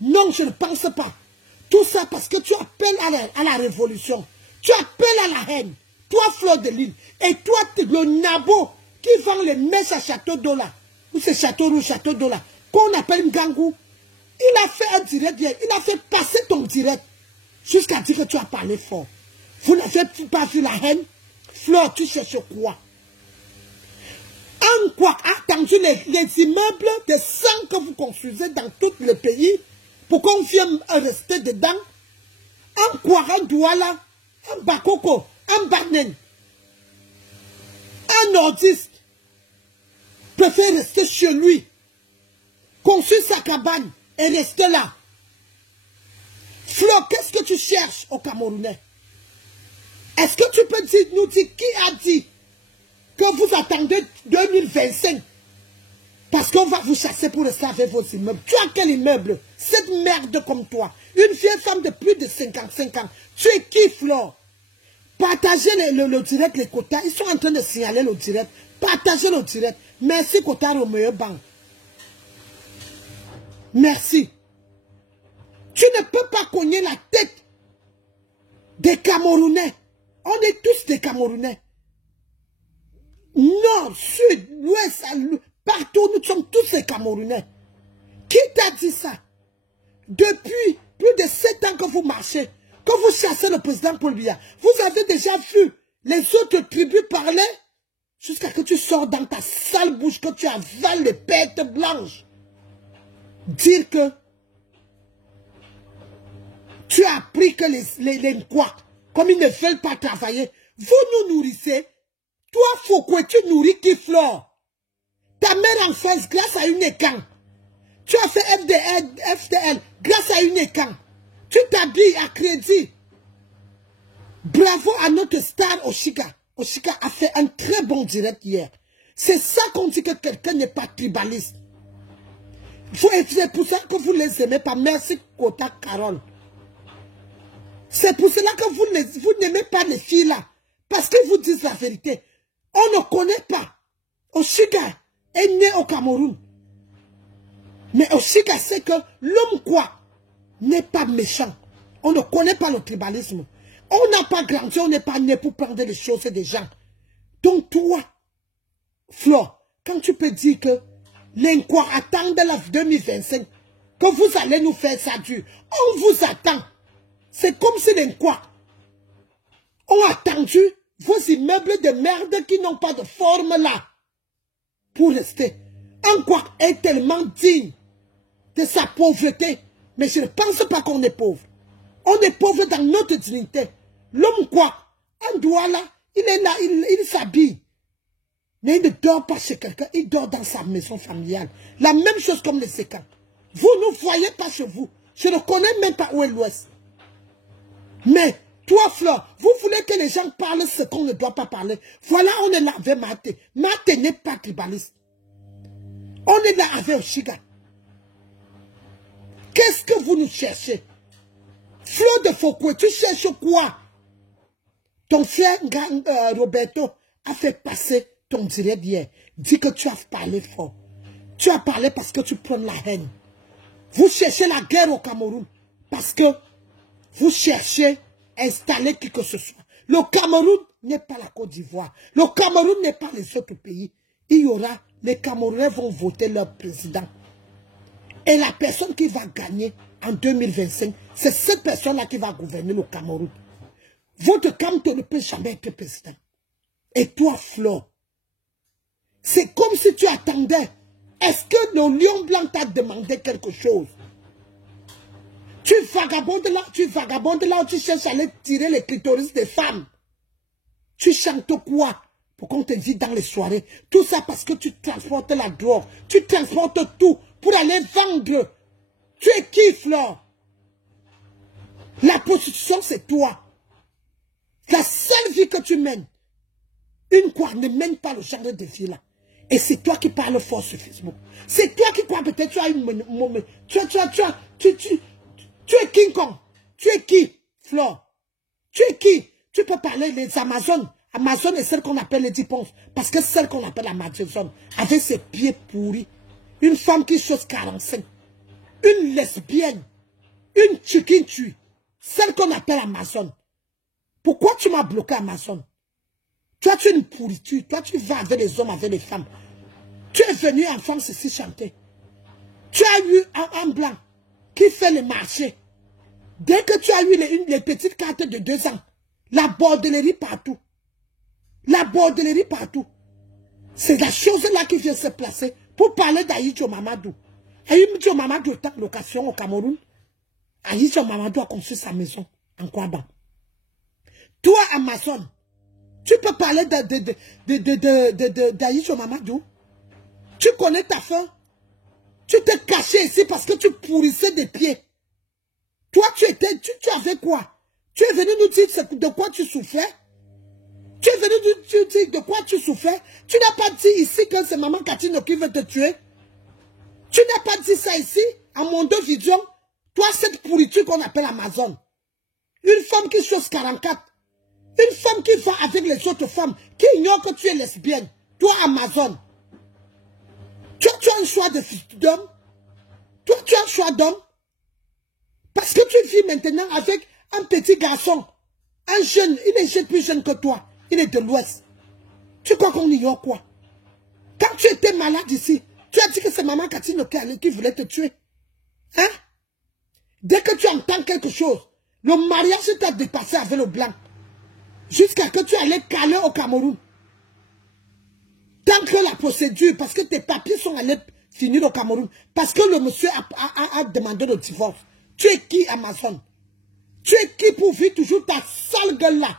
Non, je ne pense pas. Tout ça parce que tu appelles à la révolution. Tu appelles à la haine. Toi, Fleur de Lille. Et toi, le nabo qui vend les mèches à Château d'Eau là. Ou c'est Château Rouge, Château d'Eau là. Qu'on appelle Ngangou. Il a fait un direct hier. Il a fait passer ton direct. Jusqu'à dire que tu as parlé fort. Vous n'avez pas vu la haine? Fleur, tu cherches quoi? En quoi? Attendu les immeubles de sang que vous construisez dans tout le pays pour qu'on vienne rester dedans. En quoi? Un Douala, un Bakoko, un Banen, un nordiste préfère rester chez lui, construire sa cabane et rester là. Flo, qu'est-ce que tu cherches au Camerounais? Est-ce que tu peux nous dire qui a dit que vous attendez 2025 parce qu'on va vous chasser pour rester avec vos immeubles? Tu as quel immeuble? Cette merde comme toi, une vieille femme de plus de 55 ans. Tu es qui, Flo? Partagez le direct, les quotas. Ils sont en train de signaler le direct. Partagez le direct. Merci, Kota Romeo Bank. Merci. Tu ne peux pas cogner la tête des Camerounais. On est tous des Camerounais. Nord, sud, ouest, Partout, nous sommes tous les Camerounais. Qui t'a dit ça? Depuis plus de 7 ans que vous marchez, que vous chassez le président Paul Biya, vous avez déjà vu les autres tribus parler jusqu'à ce que tu sors dans ta sale bouche, que tu avales les bêtes blanches. Dire que tu as appris que les Nkwa, comme ils ne veulent pas travailler, vous nous nourrissez. Toi, Foucault, tu nourris qui Flore? Ta mère en face, grâce à une écan. Tu as fait FDL grâce à une écan. Tu t'habilles à crédit. Bravo à notre star Oshika. Oshika a fait un très bon direct hier. C'est ça qu'on dit que quelqu'un n'est pas tribaliste. C'est pour ça que vous les aimez pas. Merci Kota Carole. C'est pour cela que vous n'aimez pas les filles là. Parce qu'ils vous disent la vérité. On ne connaît pas. Oshika est né au Cameroun. Mais Oshika sait que l'homme quoi n'est pas méchant. On ne connaît pas le tribalisme. On n'a pas grandi, on n'est pas né pour prendre les choses des gens. Donc toi, Flo, quand tu peux dire que les Nkwa attendent la 2025, que vous allez nous faire ça dur, on vous attend. C'est comme si les Nkwa ont attendu vos immeubles de merde qui n'ont pas de forme là pour rester. Un Nkwa est tellement digne de sa pauvreté, mais je ne pense pas qu'on est pauvre. On est pauvre dans notre dignité. L'homme quoi, un doigt là, il est là, il s'habille. Mais il ne dort pas chez quelqu'un, il dort dans sa maison familiale. La même chose comme les séquents. Vous ne voyez pas chez vous. Je ne connais même pas où est l'Ouest. Mais toi, Flore, vous voulez que les gens parlent ce qu'on ne doit pas parler. Voilà, on est là avec Maté. Maté n'est pas tribaliste. On est là avec Oshiga. Qu'est-ce que vous nous cherchez? Fleur de Foucault, tu cherches quoi? Ton frère Roberto a fait passer ton direct hier. Dis que tu as parlé fort. Tu as parlé parce que tu prends la haine. Vous cherchez la guerre au Cameroun parce que vous cherchez à installer qui que ce soit. Le Cameroun n'est pas la Côte d'Ivoire. Le Cameroun n'est pas les autres pays. Il y aura, les Camerounais vont voter leur président. Et la personne qui va gagner en 2025, c'est cette personne-là qui va gouverner le Cameroun. Votre Cameroun ne peut jamais être président. Et toi, Flo, c'est comme si tu attendais. Est-ce que le lion blanc t'a demandé quelque chose? Tu vagabondes là où tu cherches à aller tirer les clitoris des femmes. Tu chantes quoi? Pour qu'on te dise dans les soirées. Tout ça parce que tu transportes la drogue. Tu transportes tout pour aller vendre. Tu es qui, Flore? La prostitution, c'est toi. La seule vie que tu mènes, une quoi ne mène pas le genre de vie là. Et c'est toi qui parles fort sur Facebook. C'est toi qui crois peut-être tu as une... Tu es King Kong. Tu es qui, Flore? Tu es qui? Tu peux parler des Amazones. Amazon est celle qu'on appelle les Diponces. Parce que celle qu'on appelle Amazon, avec ses pieds pourris. Une femme qui chose 45. Une lesbienne. Une chicken tue. Celle qu'on appelle Amazon. Pourquoi tu m'as bloqué Amazon? Toi, tu es une pourriture. Toi, tu vas avec les hommes, avec les femmes. Tu es venu en France ici chanter. Tu as eu un blanc qui fait le marché. Dès que tu as eu les petites cartes de 2 ans, la bordellerie partout. La bordellerie partout. C'est la chose là qui vient se placer pour parler d'Aïdjo Mamadou. Aïdjo Mamadou est en location au Cameroun. Aïdjo Mamadou a construit sa maison en Kouaban. Toi, Amazon, tu peux parler d'Aïdjo Mamadou. Tu connais ta faim. Tu t'es caché ici parce que tu pourrissais des pieds. Toi, tu avais quoi? Tu es venu nous dire de quoi tu souffrais? Tu es venu nous dire de quoi tu souffrais? Tu n'as pas dit ici que c'est Maman Katino qui veut te tuer? Tu n'as pas dit ça ici, à Mondo Vision? Toi, cette pourriture qu'on appelle Amazon. Une femme qui chose 44. Une femme qui va avec les autres femmes, qui ignore que tu es lesbienne. Toi, Amazon. Tu as un choix d'homme. Toi, tu as un choix d'homme. Parce que tu vis maintenant avec un petit garçon. Un jeune, il est plus jeune que toi. Il est de l'Ouest. Tu crois qu'on ignore quoi? Quand tu étais malade ici, tu as dit que c'est maman Catino qui voulait te tuer. Hein? Dès que tu entends quelque chose, le mariage t'a dépassé avec le blanc. Jusqu'à que tu allais caler au Cameroun. Tant que la procédure, parce que tes papiers sont allés finir au Cameroun, parce que le monsieur a demandé le divorce. Tu es qui, Amazon? Tu es qui pour vivre toujours ta sale gueule là?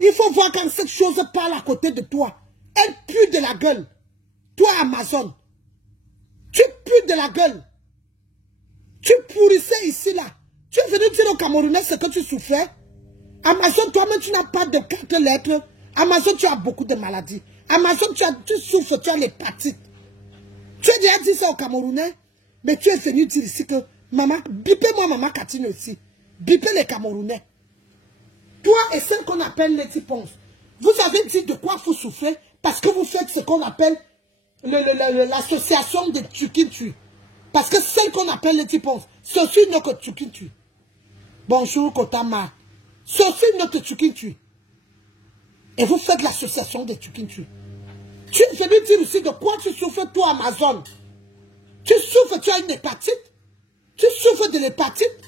Il faut voir quand cette chose parle à côté de toi. Elle pue de la gueule. Toi, Amazon, tu pues de la gueule. Tu pourrissais ici là. Tu es venu dire aux Camerounais ce que tu souffrais. Amazon, toi-même, tu n'as pas de 4 lettres. Amazon, tu as beaucoup de maladies. Amazon, tu souffres, tu as l'hépatite. Tu as déjà dit ça aux Camerounais, mais tu es venu dire ici que maman, bipez-moi maman Catine aussi. Bipez les Camerounais. Toi et celle qu'on appelle les Tipons, vous avez dit de quoi vous souffrez parce que vous faites ce qu'on appelle l'association de Tukintu. Parce que celle qu'on appelle les Tipons, c'est aussi notre Tukintu. Bonjour Kotama. C'est aussi notre Tukintu. Et vous faites l'association des Tukintu. Tu es venu dire aussi de quoi tu souffres, toi, Amazon. Tu souffres, tu as une hépatite. Tu souffres de l'hépatite.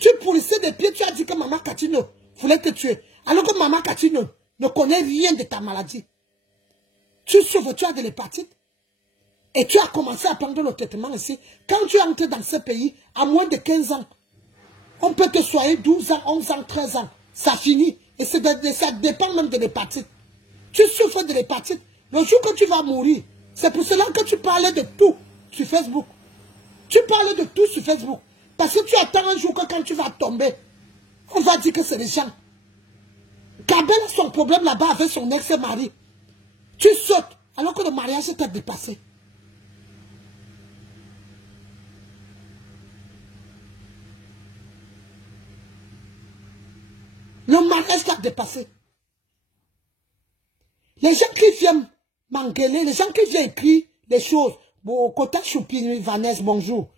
Tu pourrissais des pieds, tu as dit que maman Catino voulait te tuer. Alors que maman Catino ne connaît rien de ta maladie. Tu souffres, tu as de l'hépatite. Et tu as commencé à prendre le traitement ici. Quand tu entres dans ce pays, à moins de 15 ans, on peut te soigner 12 ans, 11 ans, 13 ans. Ça finit. Et ça dépend même de l'hépatite. Tu souffres de l'hépatite. Le jour que tu vas mourir, c'est pour cela que tu parlais de tout sur Facebook. Tu parles de tout sur Facebook. Parce que tu attends un jour que quand tu vas tomber, on va dire que c'est les gens. Kabel a son problème là-bas avec son ex-mari. Tu sautes alors que le mariage t'a dépassé. Le mariage t'a dépassé. Les gens qui viennent m'engueuler, les gens qui viennent écrire les choses. Bon, Kota Choupini, Vanessa, bonjour.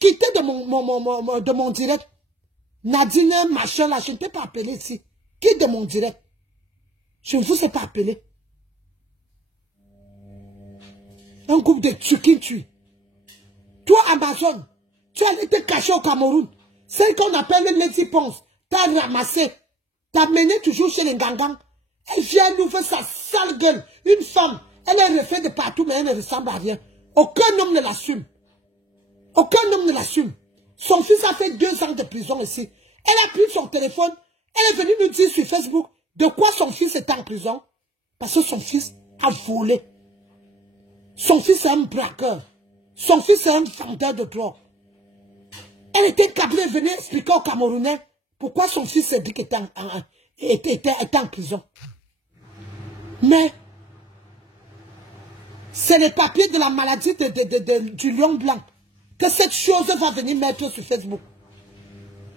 Quittez de mon direct. Nadine, machin, là, je ne t'ai pas appelé ici. Quitte de mon direct. Je ne vous ai pas appelé. Un groupe de Tukintu. Toi, Amazon, tu as été caché au Cameroun. Celle qu'on appelle Lady Ponce, t'as ramassé. T'as mené toujours chez les gangans. Elle vient nous faire sa sale gueule. Une femme, elle est refait de partout, mais elle ne ressemble à rien. Aucun homme ne l'assume. Aucun homme ne l'assume. Son fils a fait 2 ans de prison ici. Elle a pris son téléphone. Elle est venue nous dire sur Facebook de quoi son fils était en prison. Parce que son fils a volé. Son fils est un braqueur. Son fils est un vendeur de drogue. Elle était câblée, venait expliquer aux Camerounais pourquoi son fils Cédric était en prison. Mais c'est les papiers de la maladie du lion blanc que cette chose va venir mettre sur Facebook.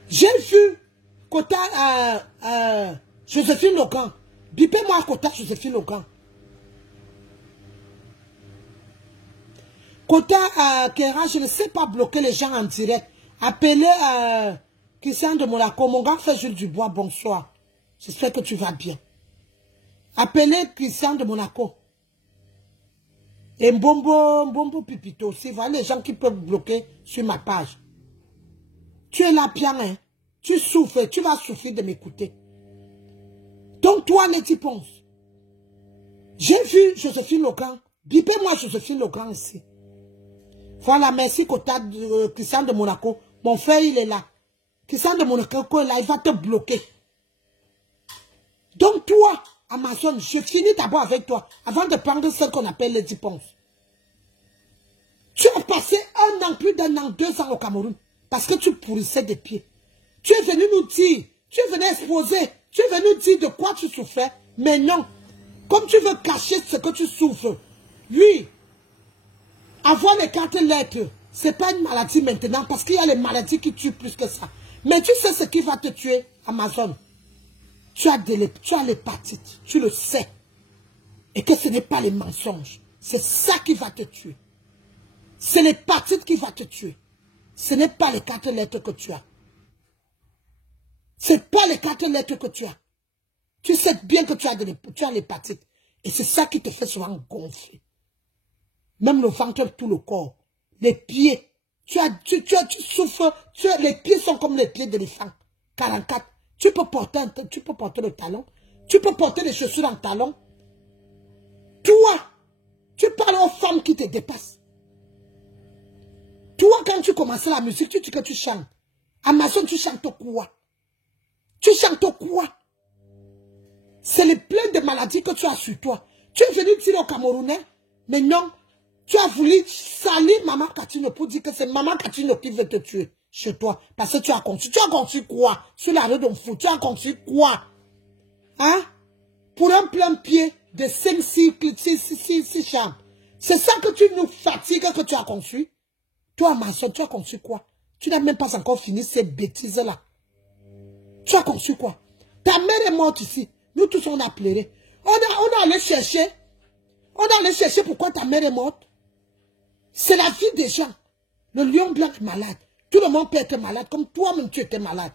J'ai vu Kota Joséphine Logan. Bipez-moi Kota Joséphine Logan. Kota Kera, je ne sais pas bloquer les gens en direct. Appelez Christian de Monaco. Mon gars fait Jules Dubois, bonsoir. J'espère que tu vas bien. Appelez Christian de Monaco. Et Mbombo Pipito aussi. Voilà les gens qui peuvent bloquer sur ma page. Tu es là bien, hein. Tu souffres, tu vas souffrir de m'écouter. Donc toi, Letty Ponce, j'ai vu Joséphine Logan. Bipez-moi Joséphine Logan ici. Voilà, merci Kota Christian de Monaco. Mon frère, il est là. Christian de Monaco est là, il va te bloquer. Donc toi, Amazon, je finis d'abord avec toi, avant de prendre ce qu'on appelle les Ponce. Tu as passé 1 an, plus d'1 an, 2 ans au Cameroun, parce que tu pourrissais des pieds. Tu es venu nous dire, tu es venu exposer, tu es venu dire de quoi tu souffrais, mais non. Comme tu veux cacher ce que tu souffres, lui, avoir les 4 lettres, ce n'est pas une maladie maintenant, parce qu'il y a les maladies qui tuent plus que ça. Mais tu sais ce qui va te tuer, Amazon. Tu as l'hépatite, tu le sais. Et que ce n'est pas les mensonges. C'est ça qui va te tuer. C'est l'hépatite qui va te tuer. Ce n'est pas les 4 lettres que tu as. Ce n'est pas les 4 lettres que tu as. Tu sais bien que tu as l'hépatite. Et c'est ça qui te fait souvent gonfler. Même le ventre, tout le corps. Les pieds. Tu souffres. Les pieds sont comme les pieds d'éléphant. 44. Tu peux porter le talon. Tu peux porter les chaussures en talon. Toi, tu parles aux femmes qui te dépassent. Toi, quand tu commences la musique, tu dis que tu chantes. Amazon, tu chantes quoi? Tu chantes quoi? C'est le plein de maladies que tu as sur toi. Tu es venu dire aux Camerounais, mais non, tu as voulu salir Maman Katino pour dire que c'est Maman Katino qui veut te tuer chez toi. Parce que tu as conçu. Tu as conçu quoi? Sur la rue d'Onfou, tu as conçu quoi? Hein? Pour un plein pied de 6 chambres. C'est ça que tu nous fatigues que tu as conçu. Toi, Amazon, tu as conçu quoi? Tu n'as même pas encore fini ces bêtises-là. Tu as conçu quoi? Ta mère est morte ici. Nous tous, on a pleuré. On a allé chercher. On a allé chercher pourquoi ta mère est morte. C'est la vie des gens. Le lion blanc est malade. Tout le monde peut être malade, comme toi-même tu étais malade.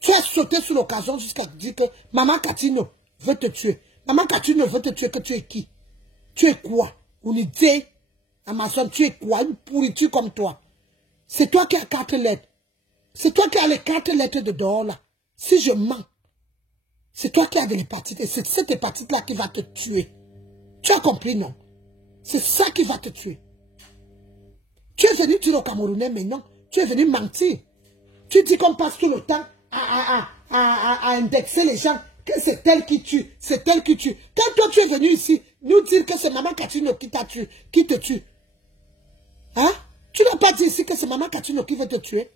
Tu as sauté sur l'occasion jusqu'à dire que Maman Katino veut te tuer. Maman Katino veut te tuer, que tu es qui? Tu es quoi? Unité, Amazon, tu es quoi? Une pourriture comme toi. C'est toi qui as 4 lettres. C'est toi qui as les 4 lettres de dehors là. Si je mens, c'est toi qui as de l'hépatite. Et c'est cette hépatite-là qui va te tuer. Tu as compris, non? C'est ça qui va te tuer. Tu es venu dire aux Camerounais, mais non. Tu es venu mentir. Tu dis qu'on passe tout le temps à indexer les gens, que c'est elle qui tue, c'est elle qui tue. Quand toi tu es venu ici, nous dire que c'est Maman Katino qui t'a tué, qui te tue. Hein? Tu n'as pas dit ici que c'est Maman Katino qui veut te tuer.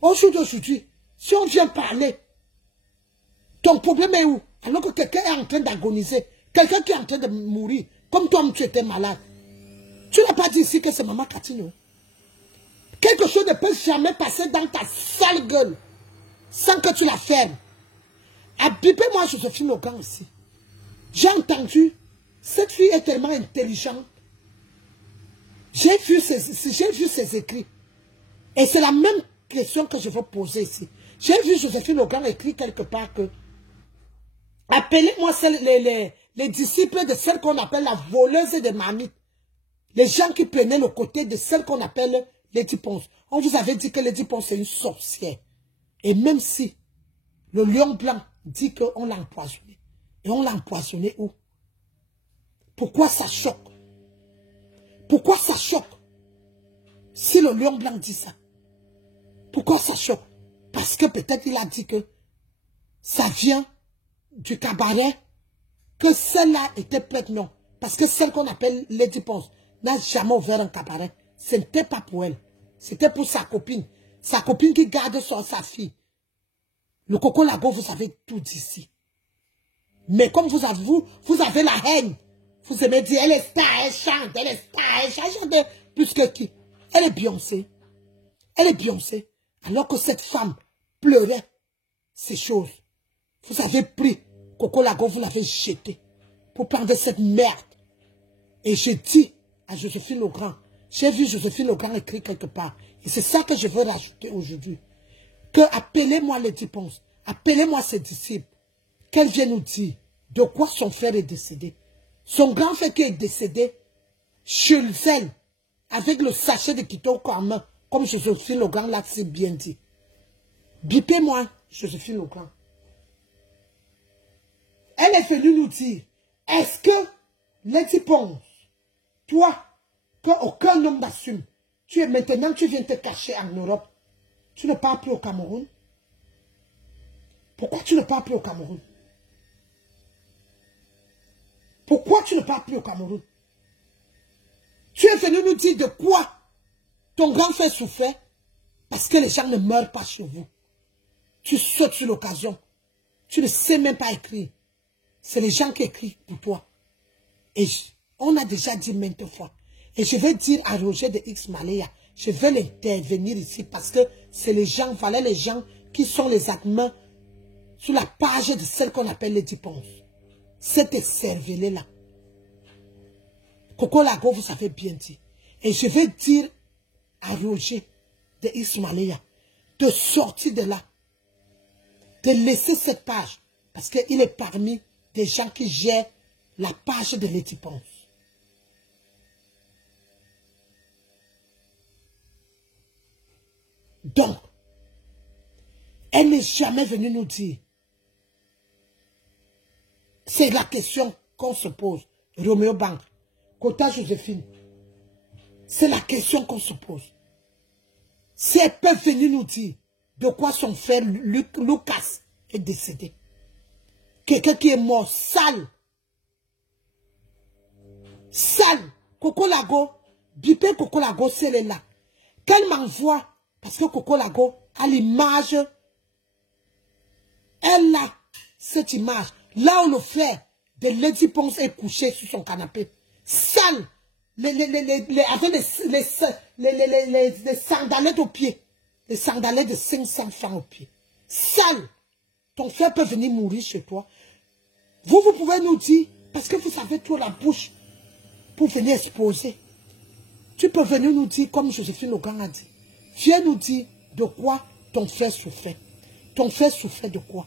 Aujourd'hui, si on vient parler, ton problème est où? Alors que quelqu'un est en train d'agoniser, quelqu'un qui est en train de mourir, comme toi tu étais malade. Tu n'as pas dit ici que c'est Maman Katino. Quelque chose ne peut jamais passer dans ta sale gueule sans que tu la fermes. Abibez-moi Joséphine Logan ici. J'ai entendu, cette fille est tellement intelligente. J'ai vu ses écrits. Et c'est la même question que je veux poser ici. J'ai vu Joséphine Logan écrit quelque part que appelez-moi les disciples de celle qu'on appelle la voleuse de marmite. Les gens qui prenaient le côté de celle qu'on appelle Lady Ponce. On vous avait dit que Lady Ponce est une sorcière. Et même si le lion blanc dit qu'on l'a empoisonné. Et on l'a empoisonné où? Pourquoi ça choque? Pourquoi ça choque? Si le lion blanc dit ça. Pourquoi ça choque? Parce que peut-être il a dit que ça vient du cabaret. Que celle-là était peut-être non. Parce que celle qu'on appelle Lady Ponce n'a jamais ouvert un cabaret. Ce n'était pas pour elle. C'était pour sa copine. Sa copine qui garde sa fille. Le Coco Lago, vous savez tout d'ici. Mais comme vous avez la haine. Vous aimez dire, elle est star, elle chante, elle est star, elle chante plus que qui? Elle est Beyoncé. Elle est Beyoncé. Alors que cette femme pleurait ces choses. Vous avez pris Coco Lago, vous l'avez jeté pour prendre cette merde. Et j'ai dit à Joséphine Legrand, j'ai vu Joséphine Legrand écrire quelque part. Et c'est ça que je veux rajouter aujourd'hui. Que appelez-moi Lady Ponce, appelez-moi ses disciples. Qu'elle vienne nous dire de quoi son frère est décédé. Son grand frère qui est décédé chez elle, avec le sachet de kitoko en main, comme Joséphine Legrand l'a si bien dit. Bipez-moi Joséphine Legrand. Elle est venue nous dire, est-ce que Lady Ponce, toi, qu'aucun homme n'assume, maintenant tu viens te cacher en Europe, tu ne pars plus au Cameroun? Pourquoi tu ne pars plus au Cameroun? Pourquoi tu ne pars plus au Cameroun? Tu es venu nous dire de quoi ton grand frère souffrait parce que les gens ne meurent pas chez vous. Tu sautes sur l'occasion. Tu ne sais même pas écrire. C'est les gens qui écrivent pour toi. Et on a déjà dit maintes fois. Et je vais dire à Roger de X Malaya, je vais l'intervenir ici parce que c'est les gens, voilà les gens qui sont les admins sur la page de celle qu'on appelle Lady Ponce. Cette cervelée-là. Coco Lago, vous avez bien dit. Et je vais dire à Roger de X Malaya de sortir de là. De laisser cette page. Parce qu'il est parmi des gens qui gèrent la page de Lady Ponce. Donc, elle n'est jamais venue nous dire. C'est la question qu'on se pose. Roméo Bank, Kota Joséphine. C'est la question qu'on se pose. Si elle peut venir nous dire de quoi son frère Lucas est décédé. Quelqu'un qui est mort, sale. Sale. Coco Lago, Bipé Coco Lago, si elle est là. Qu'elle m'envoie, parce que Coco Lago a l'image, elle a cette image. Là où le frère de Lady Ponce est couché sur son canapé. Sale. Avec les sandalettes aux pieds. Les sandalettes de 500 francs aux pieds. Sale. Ton frère peut venir mourir chez toi. Vous pouvez nous dire, parce que vous avez trop la bouche pour venir exposer. Tu peux venir nous dire, comme Joséphine Logan a dit. Viens nous dire de quoi ton frère souffrait. Ton frère souffrait de quoi?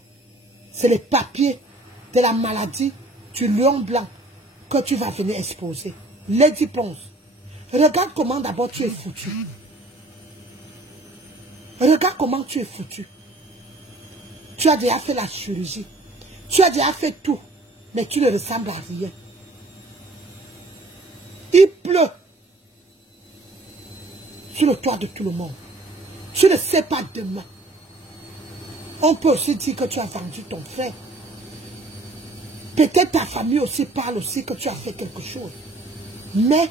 C'est les papiers de la maladie du lion blanc que tu vas venir exposer. Lady Ponce, regarde comment d'abord tu es foutu. Regarde comment tu es foutu. Tu as déjà fait la chirurgie. Tu as déjà fait tout. Mais tu ne ressembles à rien. Il pleut sur le toit de tout le monde. Tu ne sais pas demain. On peut aussi dire que tu as vendu ton frère. Peut-être ta famille aussi parle aussi que tu as fait quelque chose. Mais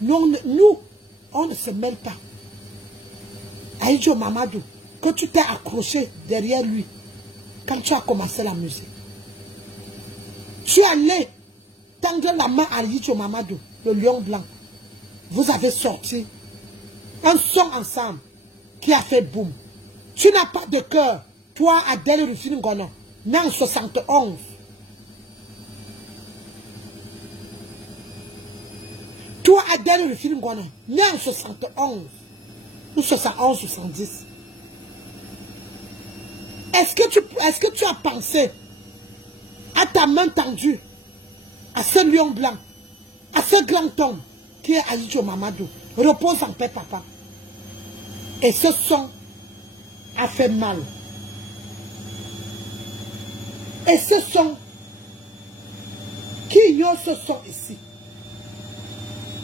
nous, on ne se mêle pas. Aïdjo Mamadou, que tu t'es accroché derrière lui quand tu as commencé la musique. Tu es allé tendre la main à Aïdjo Mamadou, le lion blanc. Vous avez sorti un son ensemble qui a fait boum. Tu n'as pas de cœur. Toi, Adèle Rufine Ngona, né en 71. Toi, Adèle Rufine Ngona, né en 71. Ou 71, 70. Est-ce que tu as pensé à ta main tendue, à ce lion blanc, à ce grand homme qui est Aïdjo Mamadou? Repose en paix, papa. Et ce son a fait mal. Et ce son, qui ignore ce son ici,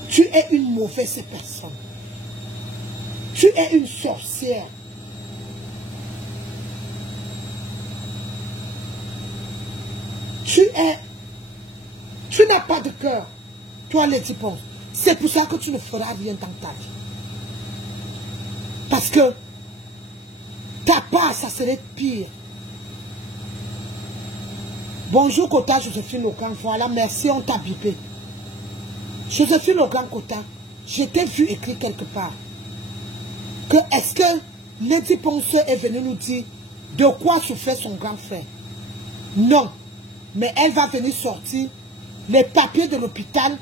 tu es une mauvaise personne. Tu es une sorcière. Tu n'as pas de cœur. Toi, Lady Ponce. C'est pour ça que tu ne feras rien dans ta vie. Parce que ta part, ça serait pire. Bonjour Kota Joséphine Logan. Voilà, merci, on t'a bipé. Joséphine Logan Kota, je t'ai vu écrit quelque part que est-ce que Lady Ponce est venue nous dire de quoi souffrait son grand frère? Non. Mais elle va venir sortir les papiers de l'hôpital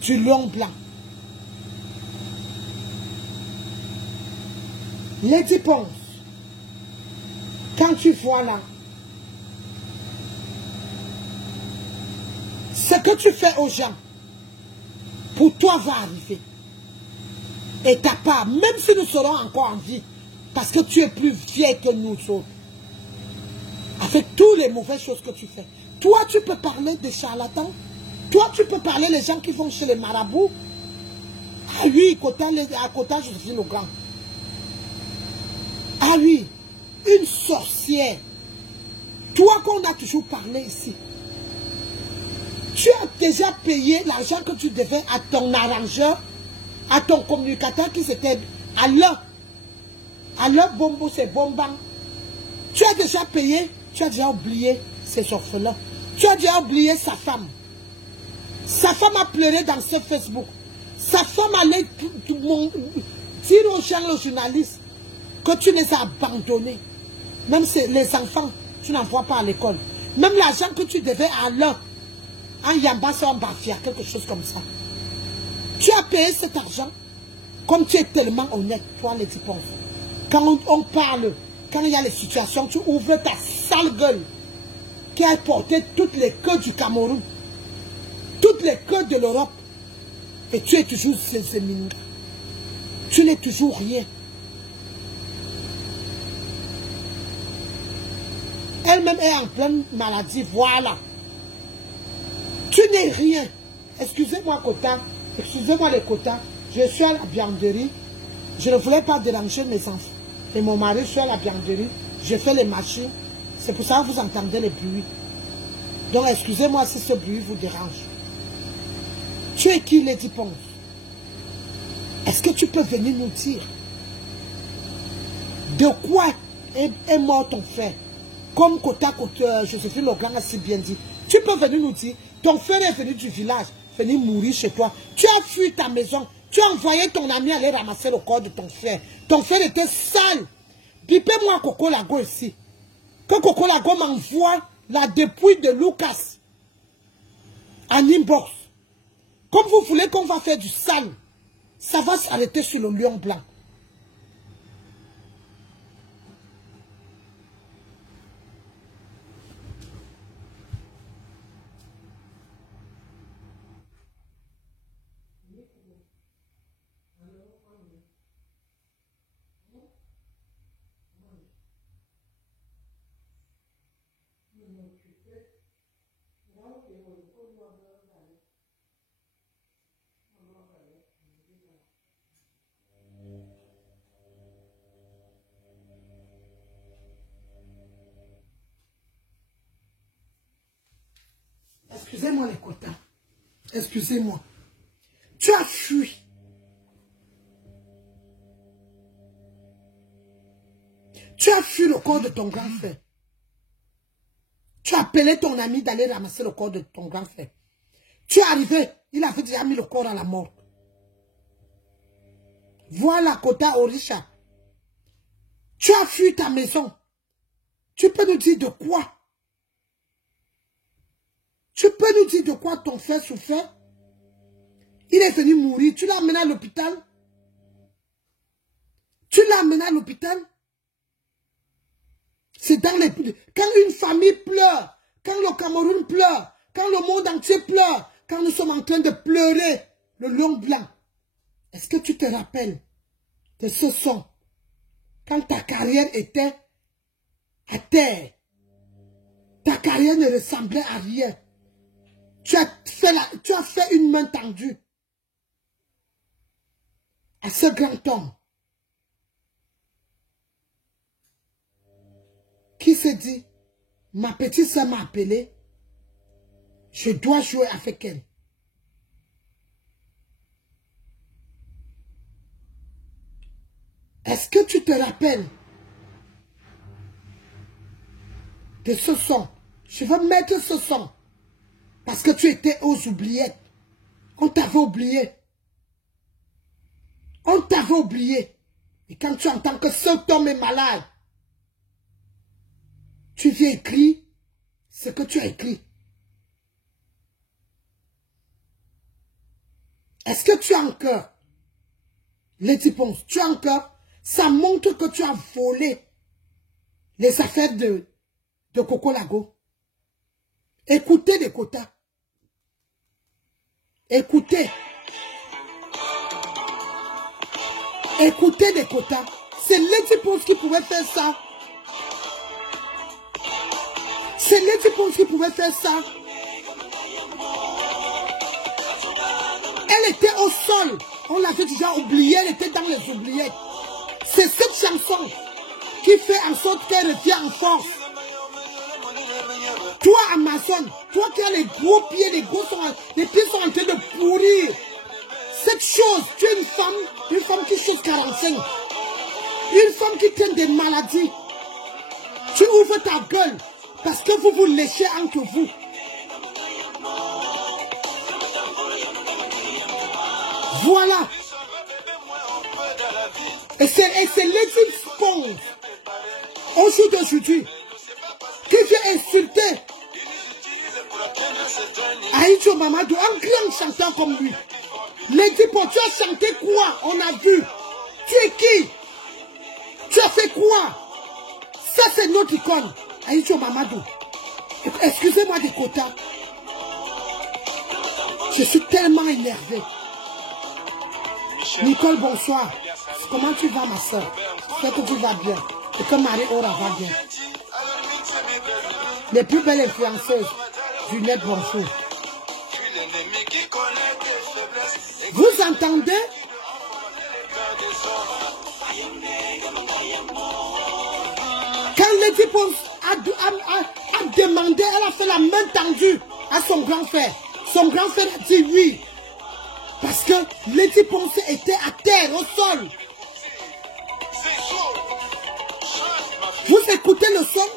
du lion blanc. Lady Ponce, quand tu vois là, ce que tu fais aux gens, pour toi va arriver. Et ta part, même si nous serons encore en vie, parce que tu es plus vieille que nous autres, avec toutes les mauvaises choses que tu fais. Toi, tu peux parler des charlatans. Toi, tu peux parler des gens qui vont chez les marabouts. Ah oui, à Kota Joséphine Logan. Ah oui, une sorcière. Toi qu'on a toujours parlé ici. Tu as déjà payé l'argent que tu devais à ton arrangeur, à ton communicateur qui s'était à leur bombo, c'est bombang. Tu as déjà payé, tu as déjà oublié ces orphelins. Tu as déjà oublié sa femme. Sa femme a pleuré dans ce Facebook. Sa femme allait dire aux gens, aux journalistes, que tu les as abandonnés. Même les enfants, tu n'envoies pas à l'école. Même l'argent que tu devais à l'heure, en Yambassa, en Bafia, quelque chose comme ça. Tu as payé cet argent, comme tu es tellement honnête, toi, Lady Ponce. Quand on parle, quand il y a les situations, tu ouvres ta sale gueule, qui a porté toutes les queues du Cameroun. toutes les cœurs de l'Europe. Et tu es toujours ces minutes. Tu n'es toujours rien. Elle-même est en pleine maladie, voilà. Tu n'es rien. Excusez-moi, Kota. Excusez-moi, les quotas. Je suis à la vianderie. Je ne voulais pas déranger mes enfants. Et mon mari, je suis à la vianderie. Je fais les machines. C'est pour ça que vous entendez les bruits. Donc, excusez-moi si ce bruit vous dérange. Tu es qui, Lady Ponce? Est-ce que tu peux venir nous dire de quoi est mort ton frère? Comme Kota, Joséphine Logan a si bien dit. Tu peux venir nous dire, ton frère est venu du village, venir mourir chez toi. Tu as fui ta maison. Tu as envoyé ton ami aller ramasser le corps de ton frère. Ton frère était sale. Bipez-moi Coco Lago ici. Que Coco Lago m'envoie la dépouille de Lucas en inbox. Comme vous voulez qu'on va faire du sale, ça va s'arrêter sur le lion blanc. Excusez-moi les quotas. Excusez-moi. Tu as fui. Tu as fui le corps de ton grand frère. Tu as appelé ton ami d'aller ramasser le corps de ton grand frère. Tu es arrivé. Il avait déjà mis le corps à la mort. Voilà, Kota Orisha. Tu as fui ta maison. Tu peux nous dire de quoi? Tu peux nous dire de quoi ton frère souffrait? Il est venu mourir. Tu l'as amené à l'hôpital? Tu l'as amené à l'hôpital? C'est dans les... Quand une famille pleure, quand le Cameroun pleure, quand le monde entier pleure, quand nous sommes en train de pleurer le lion blanc, est-ce que tu te rappelles de ce son? Quand ta carrière était à terre, ta carrière ne ressemblait à rien. Tu as fait une main tendue à ce grand homme qui s'est dit, ma petite soeur m'a appelé, je dois jouer avec elle. Est-ce que tu te rappelles de ce son? Je veux mettre ce son. Parce que tu étais aux oubliettes. On t'avait oublié. On t'avait oublié. Et quand tu entends que cet homme est malade, tu viens écrire ce que tu as écrit. Est-ce que tu as encore, Lady Ponce, tu as encore, ça montre que tu as volé les affaires de Coco Lago. Écoutez les quotas. Écoutez. Écoutez les quotas. C'est Lady Ponce qui pouvait faire ça. C'est Lady Ponce qui pouvait faire ça. Elle était au sol. On l'avait déjà oubliée. Elle était dans les oubliettes. C'est cette chanson qui fait en sorte qu'elle revient en force. Toi, Amazon, toi qui as les gros pieds, les pieds sont en train de pourrir. Cette chose, tu es une femme qui chose 45. Une femme qui tient des maladies. Tu ouvres ta gueule parce que vous vous léchez entre vous. Voilà. Et c'est Lady Ponce, au jour d'aujourd'hui, qui vient insulter Aïcho Mamadou, un grand chanteur comme lui. Lady Ponce, tu as chanté quoi? On a vu. Tu es qui? Tu as fait quoi? Ça, c'est notre icône. Aïcho Mamadou. Excusez-moi des quotas. Je suis tellement énervé. Nicole, bonsoir. Comment tu vas, ma soeur? J'espère que tu vas bien. Et que Marie-Aura va bien. Les plus belles influenceuses du net, bonjour. Vous entendez? Quand Lady Pons a demandé, elle a fait la main tendue à son grand frère. Son grand frère a dit oui. Parce que Lady Pons était à terre, au sol. Vous écoutez le son?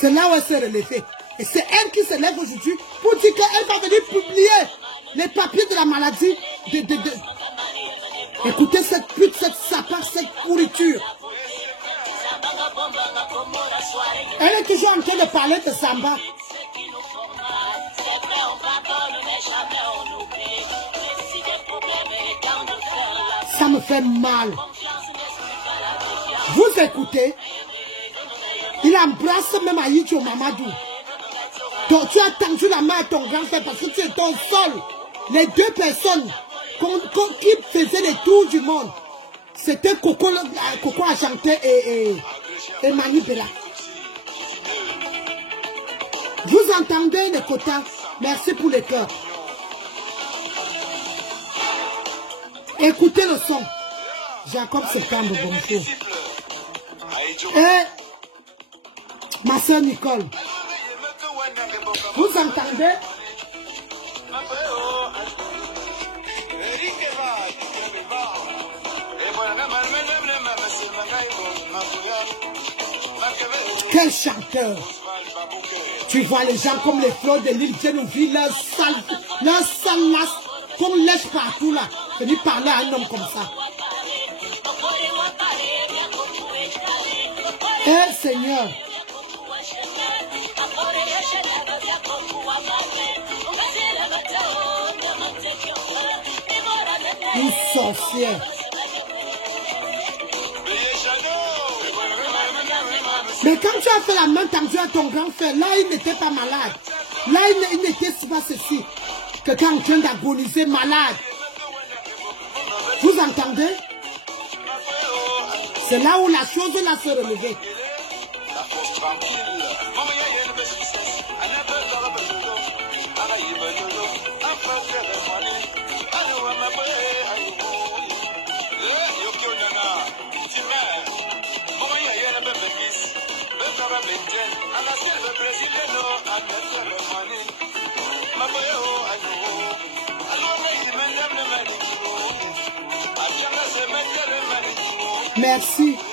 C'est là où elle s'est relevée. Et c'est elle qui se lève aujourd'hui pour dire qu'elle va venir publier les papiers de la maladie. Écoutez cette pute, cette sapin, cette pourriture. Elle est toujours en train de parler de Samba. Ça me fait mal. Vous écoutez? Il embrasse même Aïdjo Mamadou. Donc, tu as tendu la main à ton grand frère parce que tu étais au sol. Les deux personnes qui faisaient les tours du monde, c'était Coco Argenté et Mani Bella. Vous entendez les quotas? Merci pour les cœurs. Écoutez le son. Jacob Septembre, bonjour. Et ma soeur Nicole. Vous entendez? Quel chanteur! Tu vois les gens comme les fleurs de l'île viennent ouvrir leur sale lasse qu'on lèche partout là. Venir parler à un homme comme ça. Eh Seigneur! Une sorcière. Mais quand tu as fait la main tendue à ton grand frère, là il n'était pas malade. Là il n'était pas ceci. Quelqu'un en train d'agoniser malade. Vous entendez? C'est là où la chose là se relevait.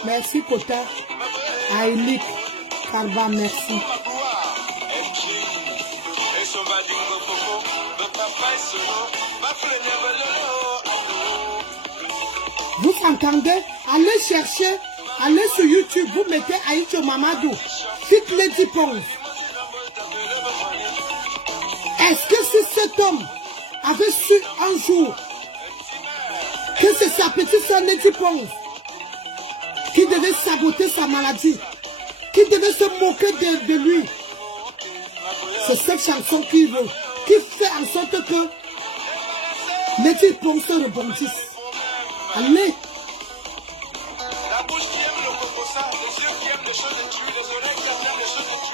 Merci Kota, Aïlik, Karba, merci. Vous entendez? Allez chercher, allez sur YouTube, vous mettez Aïdjo Mamadou, Fit Lady Pons. Est-ce que si cet homme avait su un jour que c'est sa petite soeur Lady Pons qui devait saboter sa maladie, qui devait se moquer de lui, c'est cette chanson qui fait en sorte que Lady Pons se rebondisse. Allez.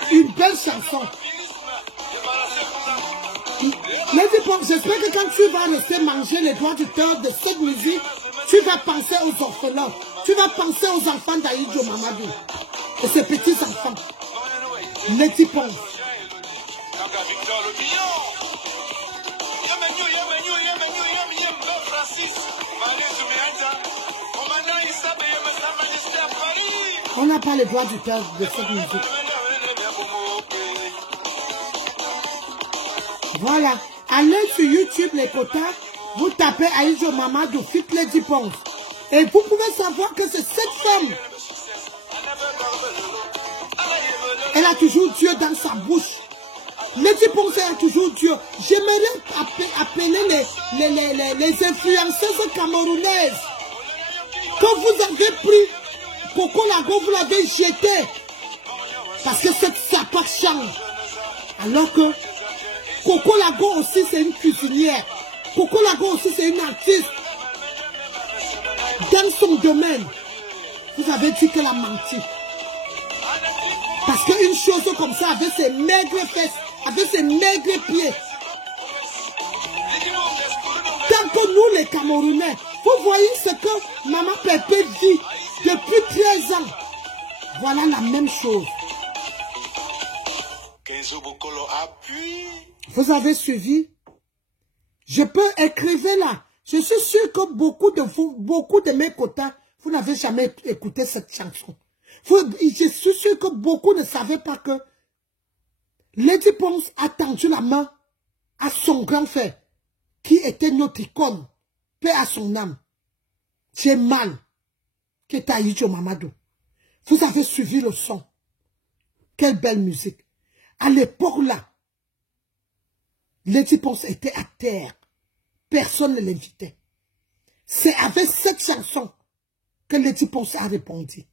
Une belle chanson. Lady Pons, j'espère que quand tu vas rester manger les doigts du cœur de cette musique, tu vas penser aux orphelins. Tu vas penser aux enfants d'Aïdjo Mamadou. Et ses petits enfants. Lady Pons. On n'a pas les doigts du cœur de cette musique. Voilà. Allez sur YouTube, les quotas. Vous tapez Aïdjo Mamadou, Fit Lady Pons. Et vous pouvez savoir que c'est cette femme. Elle a toujours Dieu dans sa bouche. Lady Pons a toujours Dieu. J'aimerais appeler les influenceuses camerounaises. Quand vous avez pris Coco Lago, vous l'avez jeté. Parce que cette sapin chante. Alors que Coco Lago aussi, c'est une cuisinière. Coco Lago aussi, c'est une artiste. Dans son domaine, vous avez dit qu'elle a menti. Parce qu'une chose comme ça, avec ses maigres fesses, avec ses maigres pieds, tant que nous les Camerounais, vous voyez ce que Maman Pépé vit depuis 13 ans. Voilà la même chose. Vous avez suivi? Je peux écrire là. Je suis sûr que beaucoup de vous, beaucoup de mes quotas, vous n'avez jamais écouté cette chanson. Je suis sûr que beaucoup ne savaient pas que Lady Ponce a tendu la main à son grand frère, qui était notre icône, paix à son âme. J'ai mal, qui est Aïdjo Mamadou. Vous avez suivi le son. Quelle belle musique. À l'époque là, Lady Ponce était à terre. Personne ne l'invitait. C'est avec cette chanson que Lady Ponce a répondu.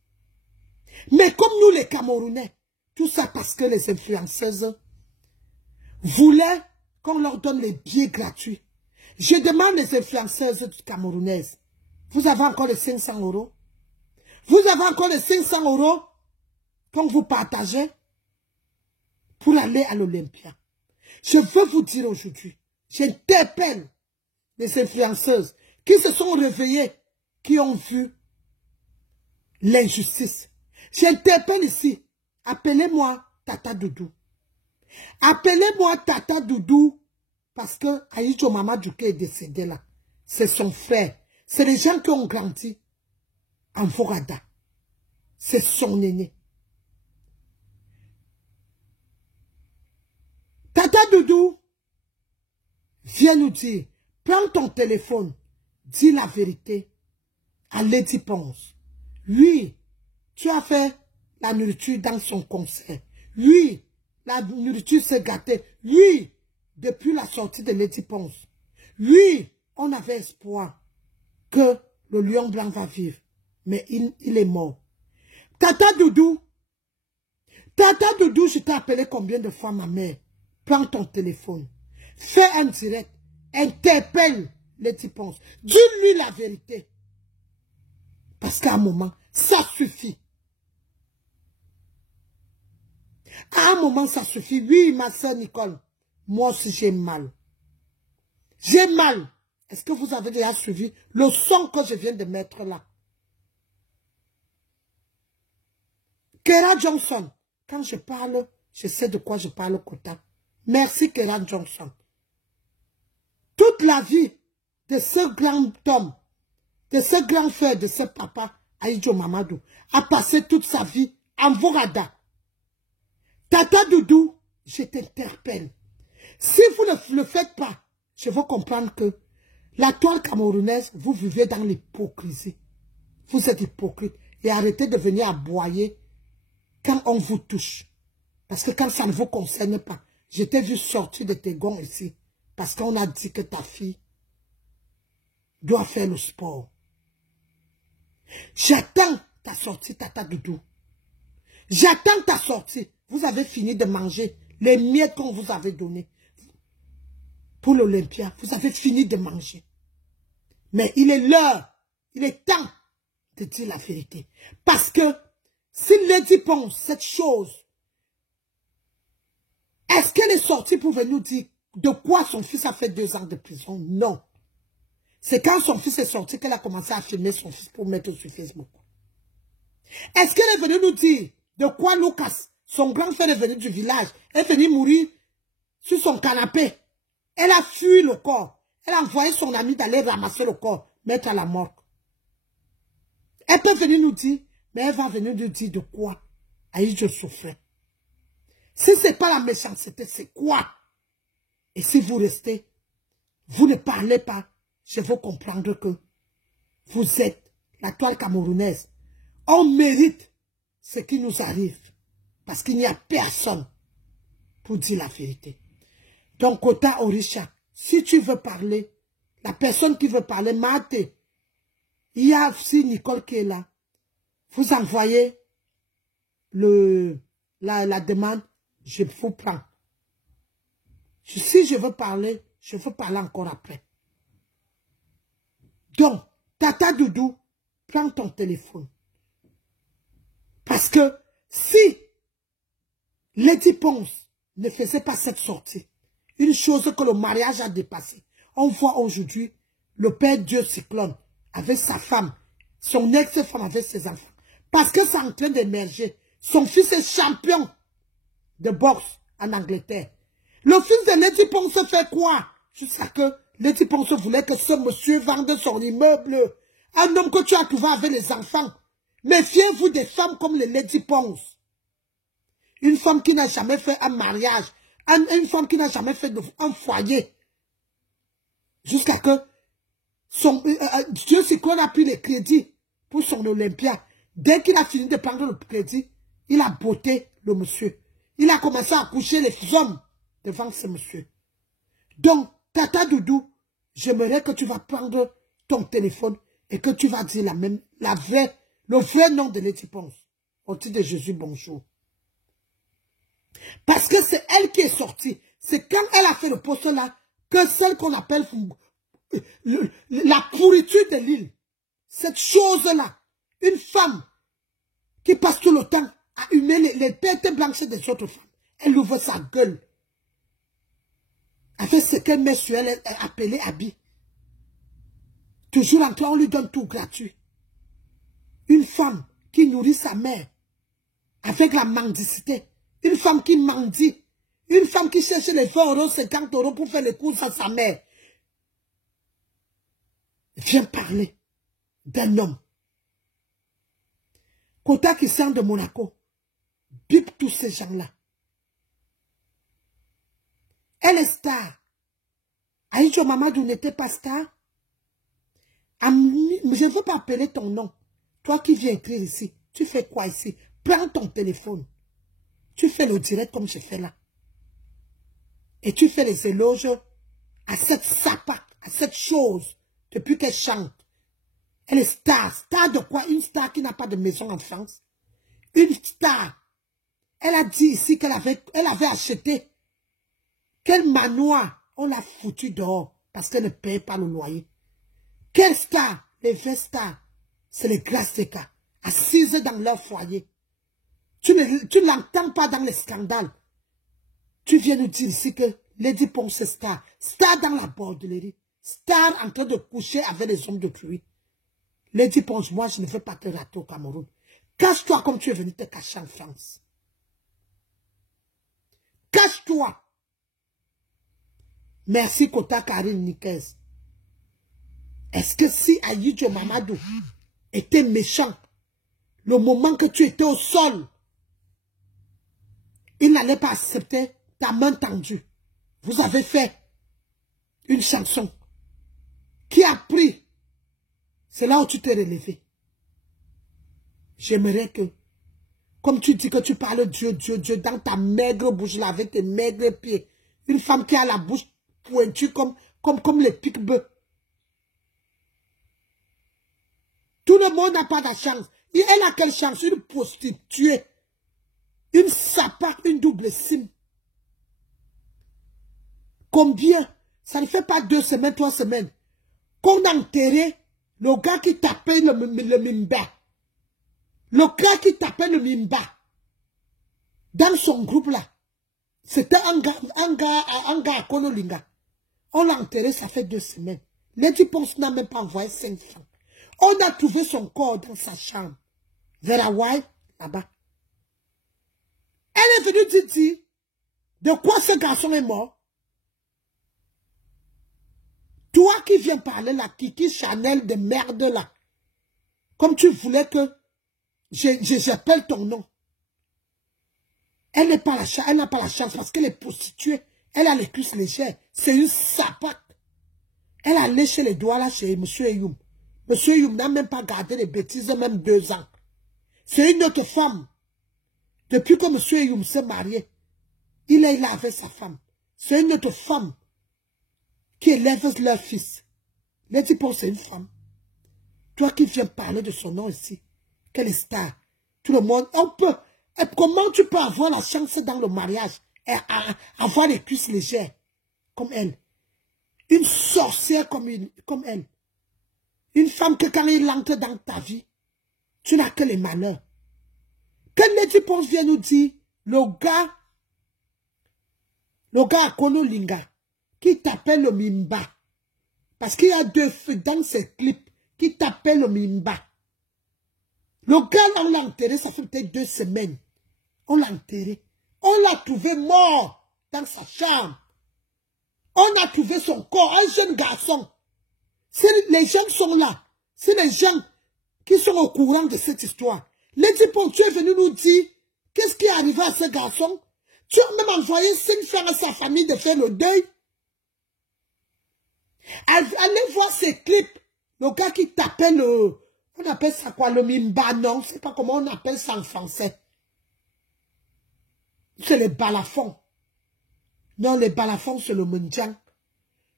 Mais comme nous les Camerounais, tout ça parce que les influenceuses voulaient qu'on leur donne les billets gratuits. Je demande les influenceuses camerounaises, vous avez encore les 500 €? Vous avez encore les 500 € quand vous partagez pour aller à l'Olympia. Je veux vous dire aujourd'hui, j'interpelle les influenceuses qui se sont réveillées, qui ont vu l'injustice. J'interpelle ici, appelez-moi Tata Doudou. Appelez-moi Tata Doudou parce que Aïdjo Mamadou est décédé là. C'est son frère. C'est les gens qui ont grandi en Forada. C'est son aîné. Tata Doudou vient nous dire, prends ton téléphone, dis la vérité à Lady Ponce. Oui, tu as fait la nourriture dans son concert. Oui, la nourriture s'est gâtée. Oui, depuis la sortie de Lady Ponce. Oui, on avait espoir que le lion blanc va vivre. Mais il est mort. Tata Doudou, je t'ai appelé combien de fois ma mère? Prends ton téléphone. Fais un direct. Interpelle Lady Ponce. Dis-lui la vérité. Parce qu'à un moment, ça suffit. À un moment, ça suffit. Oui, ma soeur Nicole, moi aussi j'ai mal. J'ai mal. Est-ce que vous avez déjà suivi le son que je viens de mettre là? Kera Johnson, quand je parle, je sais de quoi je parle, Kota. Merci Kera Johnson. Toute la vie de ce grand homme, de ce grand frère, de ce papa, Aïdjo Mamadou, a passé toute sa vie en Vorada. Tata Doudou, je t'interpelle. Si vous ne le faites pas, je veux comprendre que la toile camerounaise, vous vivez dans l'hypocrisie. Vous êtes hypocrite. Et arrêtez de venir aboyer quand on vous touche. Parce que quand ça ne vous concerne pas, je t'ai vu sortir de tes gonds ici. Parce qu'on a dit que ta fille doit faire le sport. J'attends ta sortie, Tata Doudou. J'attends ta sortie. Vous avez fini de manger les miettes qu'on vous avait données pour l'Olympia. Vous avez fini de manger. Mais il est l'heure, il est temps de dire la vérité. Parce que si Lady Ponce, cette chose, est-ce qu'elle est sortie pour venir nous dire de quoi son fils a fait 2 ans de prison? Non. C'est quand son fils est sorti qu'elle a commencé à filmer son fils pour mettre sur Facebook. Est-ce qu'elle est venue nous dire de quoi Lucas, son grand frère est venu du village, est venu mourir sur son canapé? Elle a fui le corps. Elle a envoyé son ami d'aller ramasser le corps, mettre à la morgue. Elle peut venir nous dire, mais elle va venir nous dire de quoi Aïdjo souffrait. Si ce n'est pas la méchanceté, c'est quoi? Et si vous restez, vous ne parlez pas, je veux comprendre que vous êtes la toile camerounaise. On mérite ce qui nous arrive. Parce qu'il n'y a personne pour dire la vérité. Donc, Kota Orisha, si tu veux parler, la personne qui veut parler, Mate, il y a aussi Nicole qui est là. Vous envoyez la demande, je vous prends. Si je veux parler encore après. Donc, Tata Doudou, prends ton téléphone. Parce que si Lady Ponce ne faisait pas cette sortie, une chose que le mariage a dépassé, on voit aujourd'hui le père Dieu Cyclone avec sa femme, son ex-femme avec ses enfants. Parce que c'est en train d'émerger. Son fils est champion de boxe en Angleterre. Le fils de Lady Ponce fait quoi? Jusqu'à que Lady Ponce voulait que ce monsieur vende son immeuble. Un homme que tu as trouvé avec les enfants. Méfiez-vous des femmes comme les Lady Ponce. Une femme qui n'a jamais fait un mariage. Une femme qui n'a jamais fait un foyer. Jusqu'à que Dieu sait qu'on a pris les crédits pour son Olympia. Dès qu'il a fini de prendre le crédit, il a botté le monsieur. Il a commencé à coucher les hommes devant ce monsieur. Donc, Tata Doudou, j'aimerais que tu vas prendre ton téléphone et que tu vas dire le vrai nom de Lady Ponce. Au titre de Jésus, bonjour. Parce que c'est elle qui est sortie. C'est quand elle a fait le poste là que celle qu'on appelle la pourriture de l'île. Cette chose-là. Une femme qui passe tout le temps à humer les têtes blanches des autres femmes. Elle ouvre sa gueule. Avec ce qu'elle met sur elle, appelé habit. Toujours en train, on lui donne tout gratuit. Une femme qui nourrit sa mère avec la mendicité. Une femme qui mendie. Une femme qui cherche les 20 €, 50 € pour faire les courses à sa mère. Viens parler d'un homme. Kota qui sort de Monaco. Bip tous ces gens-là. Elle est star. Aïcho Mamadou n'était pas star. Je ne veux pas appeler ton nom. Toi qui viens écrire ici, tu fais quoi ici? Prends ton téléphone. Tu fais le direct comme je fais là. Et tu fais les éloges à cette sapac, à cette chose, depuis qu'elle chante. Elle est star. Star de quoi? Une star qui n'a pas de maison en France. Une star. Elle a dit ici qu'elle avait acheté. Quel manoir? On l'a foutu dehors parce qu'elle ne paye pas le loyer. Quelle star? Les vraies stars. C'est les grâces des cas. Assises dans leur foyer. Tu ne l'entends pas dans les scandales. Tu viens nous dire ici que Lady Ponce est star. Star dans la bordellerie. Star en train de coucher avec les hommes de pluie. Lady Ponce, moi je ne veux pas te rater au Cameroun. Cache-toi comme tu es venu te cacher en France. Cache-toi. Merci Kota Karine Nikez. Est-ce que si Aïdjo Mamadou était méchant, le moment que tu étais au sol, il n'allait pas accepter ta main tendue. Vous avez fait une chanson qui a pris. C'est là où tu t'es relevé. J'aimerais que, comme tu dis que tu parles Dieu, Dieu, Dieu, dans ta maigre bouche là, avec tes maigres pieds, une femme qui a la bouche pointue comme les pique-bœufs. Tout le monde n'a pas de chance. Et elle a quelle chance? Une prostituée. Une sapac, une double sim. Combien? Ça ne fait pas 2 semaines, 3 semaines. Qu'on a enterré le gars qui tapait le mimba. Le gars qui tapait le mimba. Dans son groupe là. C'était un gars à Konolinga. On l'a enterré, ça fait 2 semaines. Lady Ponce n'a même pas envoyé 5 francs. On a trouvé son corps dans sa chambre. Vers Hawaï, là-bas. Elle est venue dire de quoi ce garçon est mort. Toi qui viens parler la Kiki Chanel de merde là. Comme tu voulais que j'appelle ton nom. Elle n'a pas la chance parce qu'elle est prostituée. Elle a les cuisses légères. C'est une sapac. Elle a léché les doigts là chez M. Eyoum. M. Eyoum n'a même pas gardé les bêtises, même 2 ans. C'est une autre femme. Depuis que M. Eyoum s'est marié, il est là avec sa femme. C'est une autre femme qui élève leur fils. Lady Ponce, c'est une femme. Toi qui viens parler de son nom ici, quelle star. Tout le monde, on peut. Comment tu peux avoir la chance dans le mariage et avoir les cuisses légères? comme elle. Une sorcière comme elle. Une femme que quand elle entre dans ta vie, tu n'as que les malheurs. Quand Lady Ponce vient nous dire, le gars à Konolinga, qui t'appelle le Mimba, parce qu'il y a deux feux dans ces clips, qui t'appelle le Mimba. Le gars là, on l'a enterré, ça fait peut-être 2 semaines. On l'a enterré. On l'a trouvé mort dans sa chambre. On a trouvé son corps, un jeune garçon. Les gens sont là. C'est les gens qui sont au courant de cette histoire. Lady Ponce, tu es venu nous dire qu'est-ce qui est arrivé à ce garçon. Tu as même envoyé 5 frères à sa famille de faire le deuil. Allez voir ces clips. Le gars qui t'appelle, on appelle ça quoi, le Mimba, non, je ne sais pas comment on appelle ça en français. C'est les balafons. Non, les balafons, c'est le Mundjang.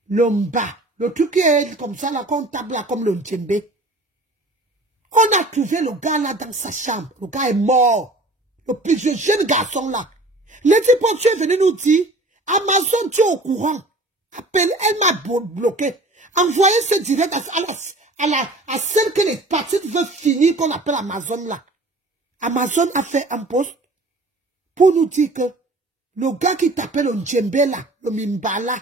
Le Mba. Le truc qui est comme ça, là, qu'on tape là, comme le Djembe. On a trouvé le gars là dans sa chambre. Le gars est mort. Le plus jeune garçon là. Lady Ponce, tu es venu nous dire, Amazon, tu es au courant. Appelle, elle m'a bloqué. Envoyez ce direct à celle que les parties veulent finir, qu'on appelle Amazon là. Amazon a fait un post pour nous dire que le gars qui t'appelle le Djembe là, le Mimba là.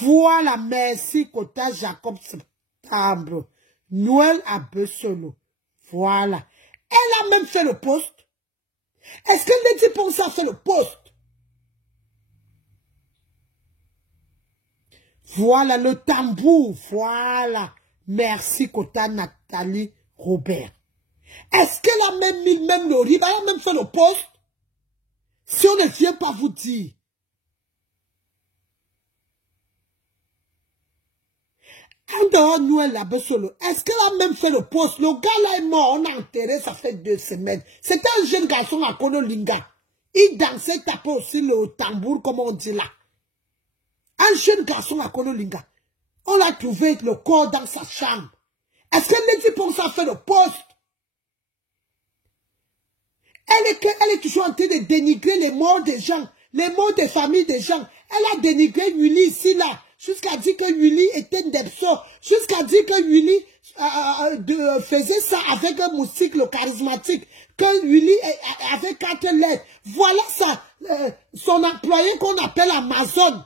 Voilà, merci Kota Jacob Septembre. Noël à Bessolo. Voilà. Elle a même fait le post. Est-ce que Lady Ponce a fait le post? Voilà le tambour. Voilà. Merci Kota Nathalie Robert. Est-ce qu'elle a même mis le riba? Elle a même fait le post? Si on ne vient pas vous dire. En dehors, nous, elle a Bessolo. Est-ce qu'elle a même fait le poste? Le gars là est mort, on a enterré, ça fait 2 semaines. C'était un jeune garçon à Konolinga. Il dansait, tapait aussi le tambour, comme on dit là. Un jeune garçon à Konolinga. On a trouvé le corps dans sa chambre. Est-ce que Lady Ponce a fait le poste? Elle est toujours en train de dénigrer les morts des gens, les morts des familles des gens. Elle a dénigré Willy ici, là. Jusqu'à dire que Willy était Ndepso. Jusqu'à dire que Willy faisait ça avec un moustique, le charismatique. Que Willy avait 4 lettres. Voilà ça. Son employé qu'on appelle Amazon.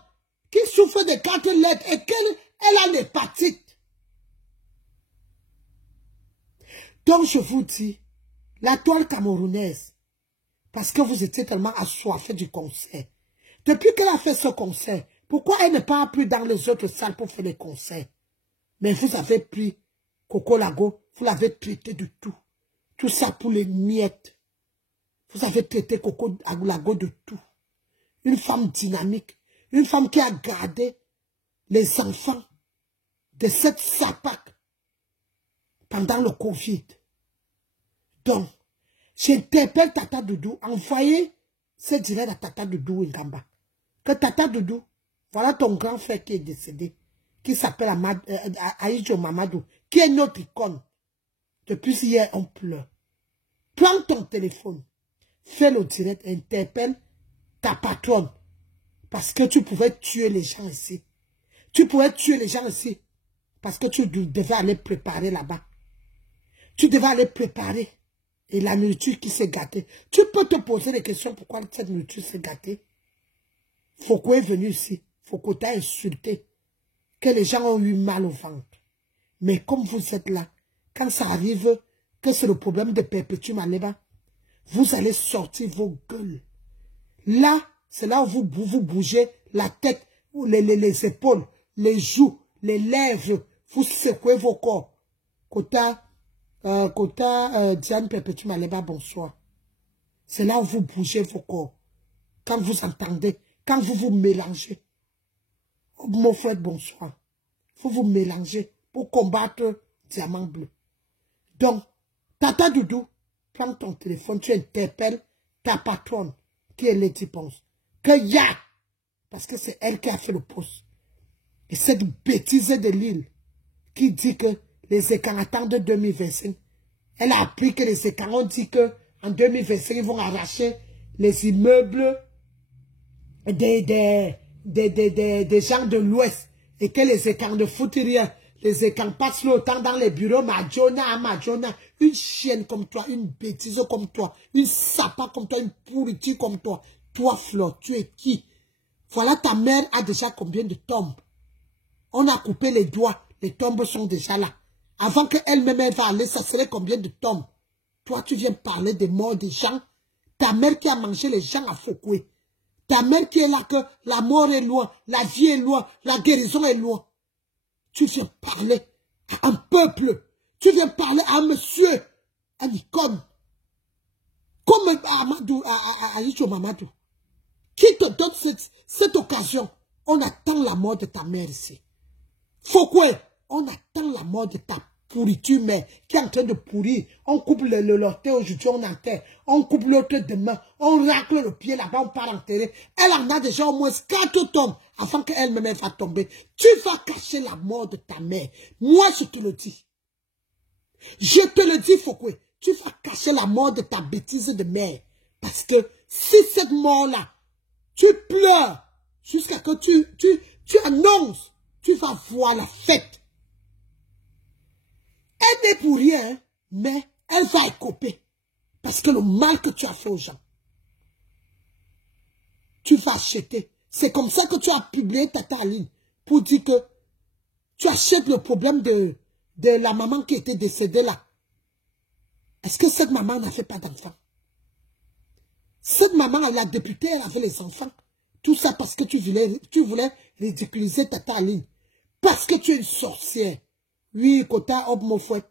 Qui souffre de 4 lettres. Et qu'elle a l'hépatite. Donc je vous dis, la toile camerounaise. Parce que vous étiez tellement assoiffés du concert. Depuis qu'elle a fait ce concert, pourquoi elle ne part plus dans les autres salles pour faire les concerts? Mais vous avez pris Coco Lago, vous l'avez traité de tout. Tout ça pour les miettes. Vous avez traité Coco Lago de tout. Une femme dynamique. Une femme qui a gardé les enfants de cette SAPAC pendant le Covid. Donc, j'interpelle Tata Doudou. Envoyez ce direct à Tata Doudou Ngamba. Que Tata Doudou, voilà ton grand frère qui est décédé, qui s'appelle Aïdjo Mamadou, qui est notre icône. Depuis hier, on pleure. Prends ton téléphone, fais le direct, interpelle ta patronne. Parce que tu pouvais tuer les gens ici. Tu pouvais tuer les gens ici. Parce que tu devais aller préparer là-bas. Tu devais aller préparer. Et la nourriture qui s'est gâtée. Tu peux te poser des questions pourquoi cette nourriture s'est gâtée. Foucault est venu ici. Foucault t'a insulté. Que les gens ont eu mal au ventre. Mais comme vous êtes là, quand ça arrive, que c'est le problème de Perpétuum Aleba, vous allez sortir vos gueules. Là, c'est là où vous bougez la tête, les épaules, les joues, les lèvres. Vous secouez vos corps. Kota Diane Perpétuum Aleba, bonsoir. C'est là où vous bougez vos corps. Quand vous entendez, quand vous vous mélangez. Mon frère, bonsoir. Vous vous mélangez pour combattre Diamant Bleu. Donc, Tata Doudou, prends ton téléphone, tu interpelles ta patronne, qui est Lady Ponce. Que ya! Parce que c'est elle qui a fait le poste. Et cette bêtise de l'île, qui dit que les écarts attendent 2025. Elle a appris que les écarts ont dit que en 2025, ils vont arracher les immeubles des gens de l'Ouest et que les écarts ne foutent rien. Les écarts passent le temps dans les bureaux, Madjona, une chienne comme toi, une bêtise comme toi, une sapa comme toi, une pourriture comme toi. Toi, Flo, tu es qui? Voilà, ta mère a déjà combien de tombes? On a coupé les doigts, les tombes sont déjà là. Avant qu'elle-même va aller, ça serait combien de tombes? Toi, tu viens parler des morts des gens. Ta mère qui a mangé les gens à Fokoué. Ta mère qui est là que la mort est loin, la vie est loin, la guérison est loin. Tu viens parler à un peuple. Tu viens parler à un monsieur, à une icône. Comme à Amadou, à Icho Mamadou. Qui te donne cette occasion? On attend la mort de ta mère ici. Fokoué, on attend la mort de ta pourriture mère qui est en train de pourrir. On coupe l'orteil aujourd'hui, on enterre. On coupe l'autre demain. On racle le pied là-bas, on part enterrer. Elle en a déjà au moins 4 tombes avant qu'elle-même va tomber. Tu vas cacher la mort de ta mère. Moi, je te le dis. Je te le dis, Fokoué. Tu vas cacher la mort de ta bêtise de mère. Parce que si cette mort-là, tu pleures jusqu'à que tu annonces, tu vas voir la fête. Elle n'est pour rien, hein, mais elle va écoper. Parce que le mal que tu as fait aux gens, tu vas acheter. C'est comme ça que tu as publié Tata Aline pour dire que tu achètes le problème de la maman qui était décédée là. Est-ce que cette maman n'a fait pas d'enfant? Cette maman, elle a député, elle avait les enfants. Tout ça parce que tu voulais ridiculiser Tata Aline. Parce que tu es une sorcière. Oui, Kota Obmofouet.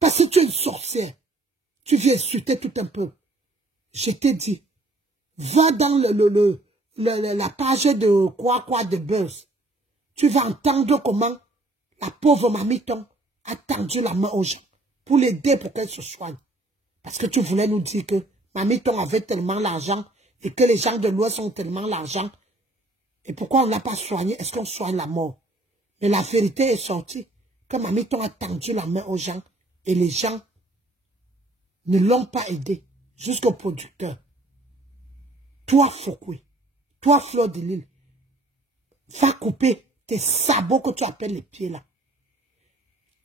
Parce que tu es une sorcière. Tu viens insulter tout un peu. Je t'ai dit, va dans la page de quoi de Buzz. Tu vas entendre comment la pauvre Mamiton a tendu la main aux gens pour l'aider pour qu'elle se soigne. Parce que tu voulais nous dire que Mamiton avait tellement l'argent et que les gens de l'Ouest ont tellement l'argent. Et pourquoi on ne l'a pas soigné? Est-ce qu'on soigne la mort? Mais la vérité est sortie. Que Mamiton a tendu la main aux gens et les gens ne l'ont pas aidé jusqu'au producteur. Toi, Fokoué, toi, Fleur de Lille, va couper tes sabots que tu appelles les pieds là.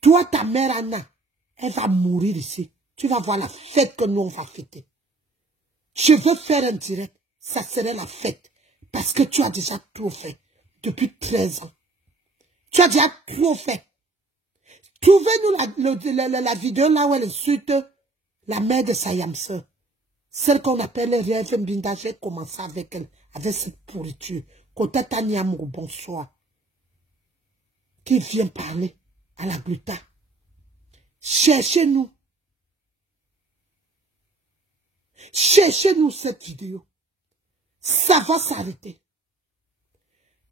Toi, ta mère Anna, elle va mourir ici. Tu vas voir la fête que nous on va fêter. Je veux faire un direct, ça serait la fête. Parce que tu as déjà trop fait depuis 13 ans. Tu as déjà trop fait. Trouvez-nous la vidéo là où elle insulte la mère de Sayamse. Celle qu'on appelle Rêve Mbinda. J'ai commencé avec elle, avec cette pourriture. Kota Tanyamou, bonsoir. Qui vient parler à la gluta. Cherchez-nous. Cherchez-nous cette vidéo. Ça va s'arrêter.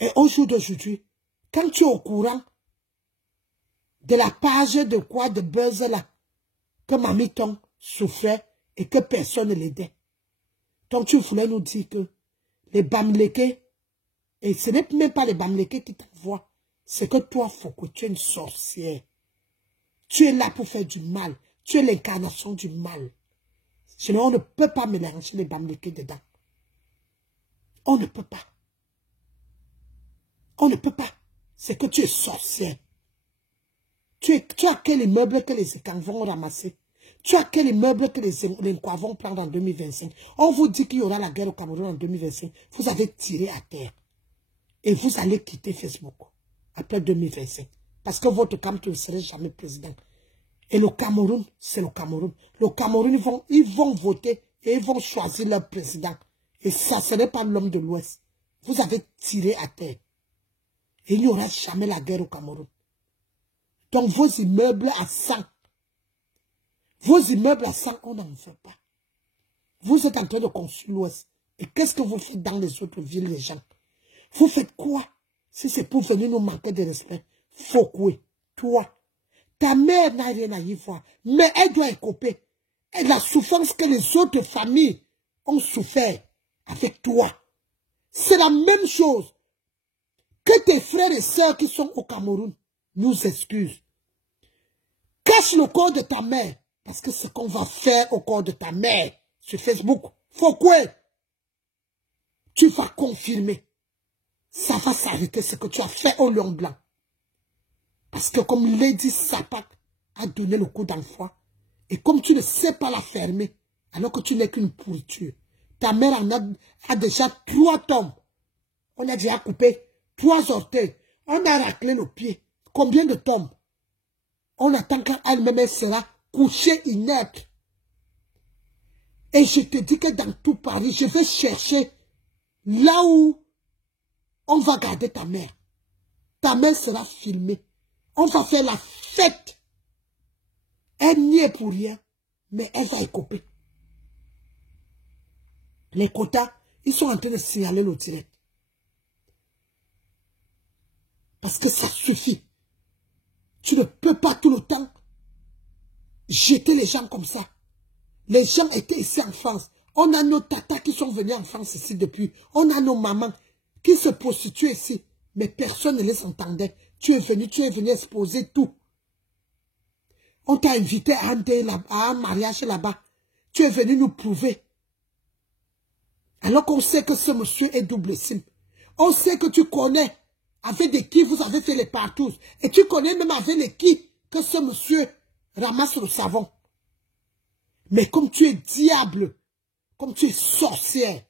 Et au jour d'aujourd'hui, quand tu es au courant de la page de quoi de Buzz là, que Mamiton souffrait et que personne ne l'aidait. Donc tu voulais nous dire que les Bamlékés, et ce n'est même pas les Bamlékés qui t'envoient, c'est que toi, Fokoué, tu es une sorcière. Tu es là pour faire du mal. Tu es l'incarnation du mal. Sinon, on ne peut pas mélanger les Bamlékés dedans. On ne peut pas. On ne peut pas. C'est que tu es sorcière. Tu as quel immeuble que les écans vont ramasser? Tu as quel immeuble que les Nkwa vont prendre en 2025? On vous dit qu'il y aura la guerre au Cameroun en 2025. Vous avez tiré à terre. Et vous allez quitter Facebook après 2025. Parce que votre camp ne serait jamais président. Et le Cameroun, c'est le Cameroun. Le Cameroun, ils vont voter et ils vont choisir leur président. Et ça ne serait pas l'homme de l'Ouest. Vous avez tiré à terre. Et il n'y aura jamais la guerre au Cameroun. Donc vos immeubles à 100. Vos immeubles à 100, on n'en veut pas. Vous êtes en train de construire l'Ouest. Et qu'est-ce que vous faites dans les autres villes, les gens? Vous faites quoi? Si c'est pour venir nous manquer de respect. Fokoué, toi. Ta mère n'a rien à y voir. Mais elle doit écoper. Et la souffrance que les autres familles ont souffert avec toi. C'est la même chose. Que tes frères et sœurs qui sont au Cameroun nous excusent. Cache le corps de ta mère. Parce que c'est ce qu'on va faire au corps de ta mère sur Facebook. Fokoué. tu vas confirmer. Ça va s'arrêter ce que tu as fait au lion blanc. Parce que comme Lady Sapak a donné le coup d'envoi, et comme tu ne sais pas la fermer, alors que tu n'es qu'une pourriture, ta mère en a déjà 3 tombes. On a déjà coupé 3 orteils. On a raclé le pied. Combien de tombes? On attend qu'elle-même elle sera couchée inerte. Et je te dis que dans tout Paris, je vais chercher là où on va garder ta mère. Ta mère sera filmée. On va faire la fête. Elle n'y est pour rien, mais elle va écoper. Les quotas, ils sont en train de signaler le direct. Parce que ça suffit. Tu ne peux pas tout le temps jeter les gens comme ça. Les gens étaient ici en France. On a nos tatas qui sont venus en France ici depuis. On a nos mamans qui se prostituent ici. Mais personne ne les entendait. Tu es venu exposer tout. On t'a invité à un mariage là-bas. Tu es venu nous prouver. Alors qu'on sait que ce monsieur est double sim. On sait que tu connais avec des qui vous avez fait les partous. Et tu connais même avec les qui que ce monsieur ramasse le savon. Mais comme tu es diable, comme tu es sorcière,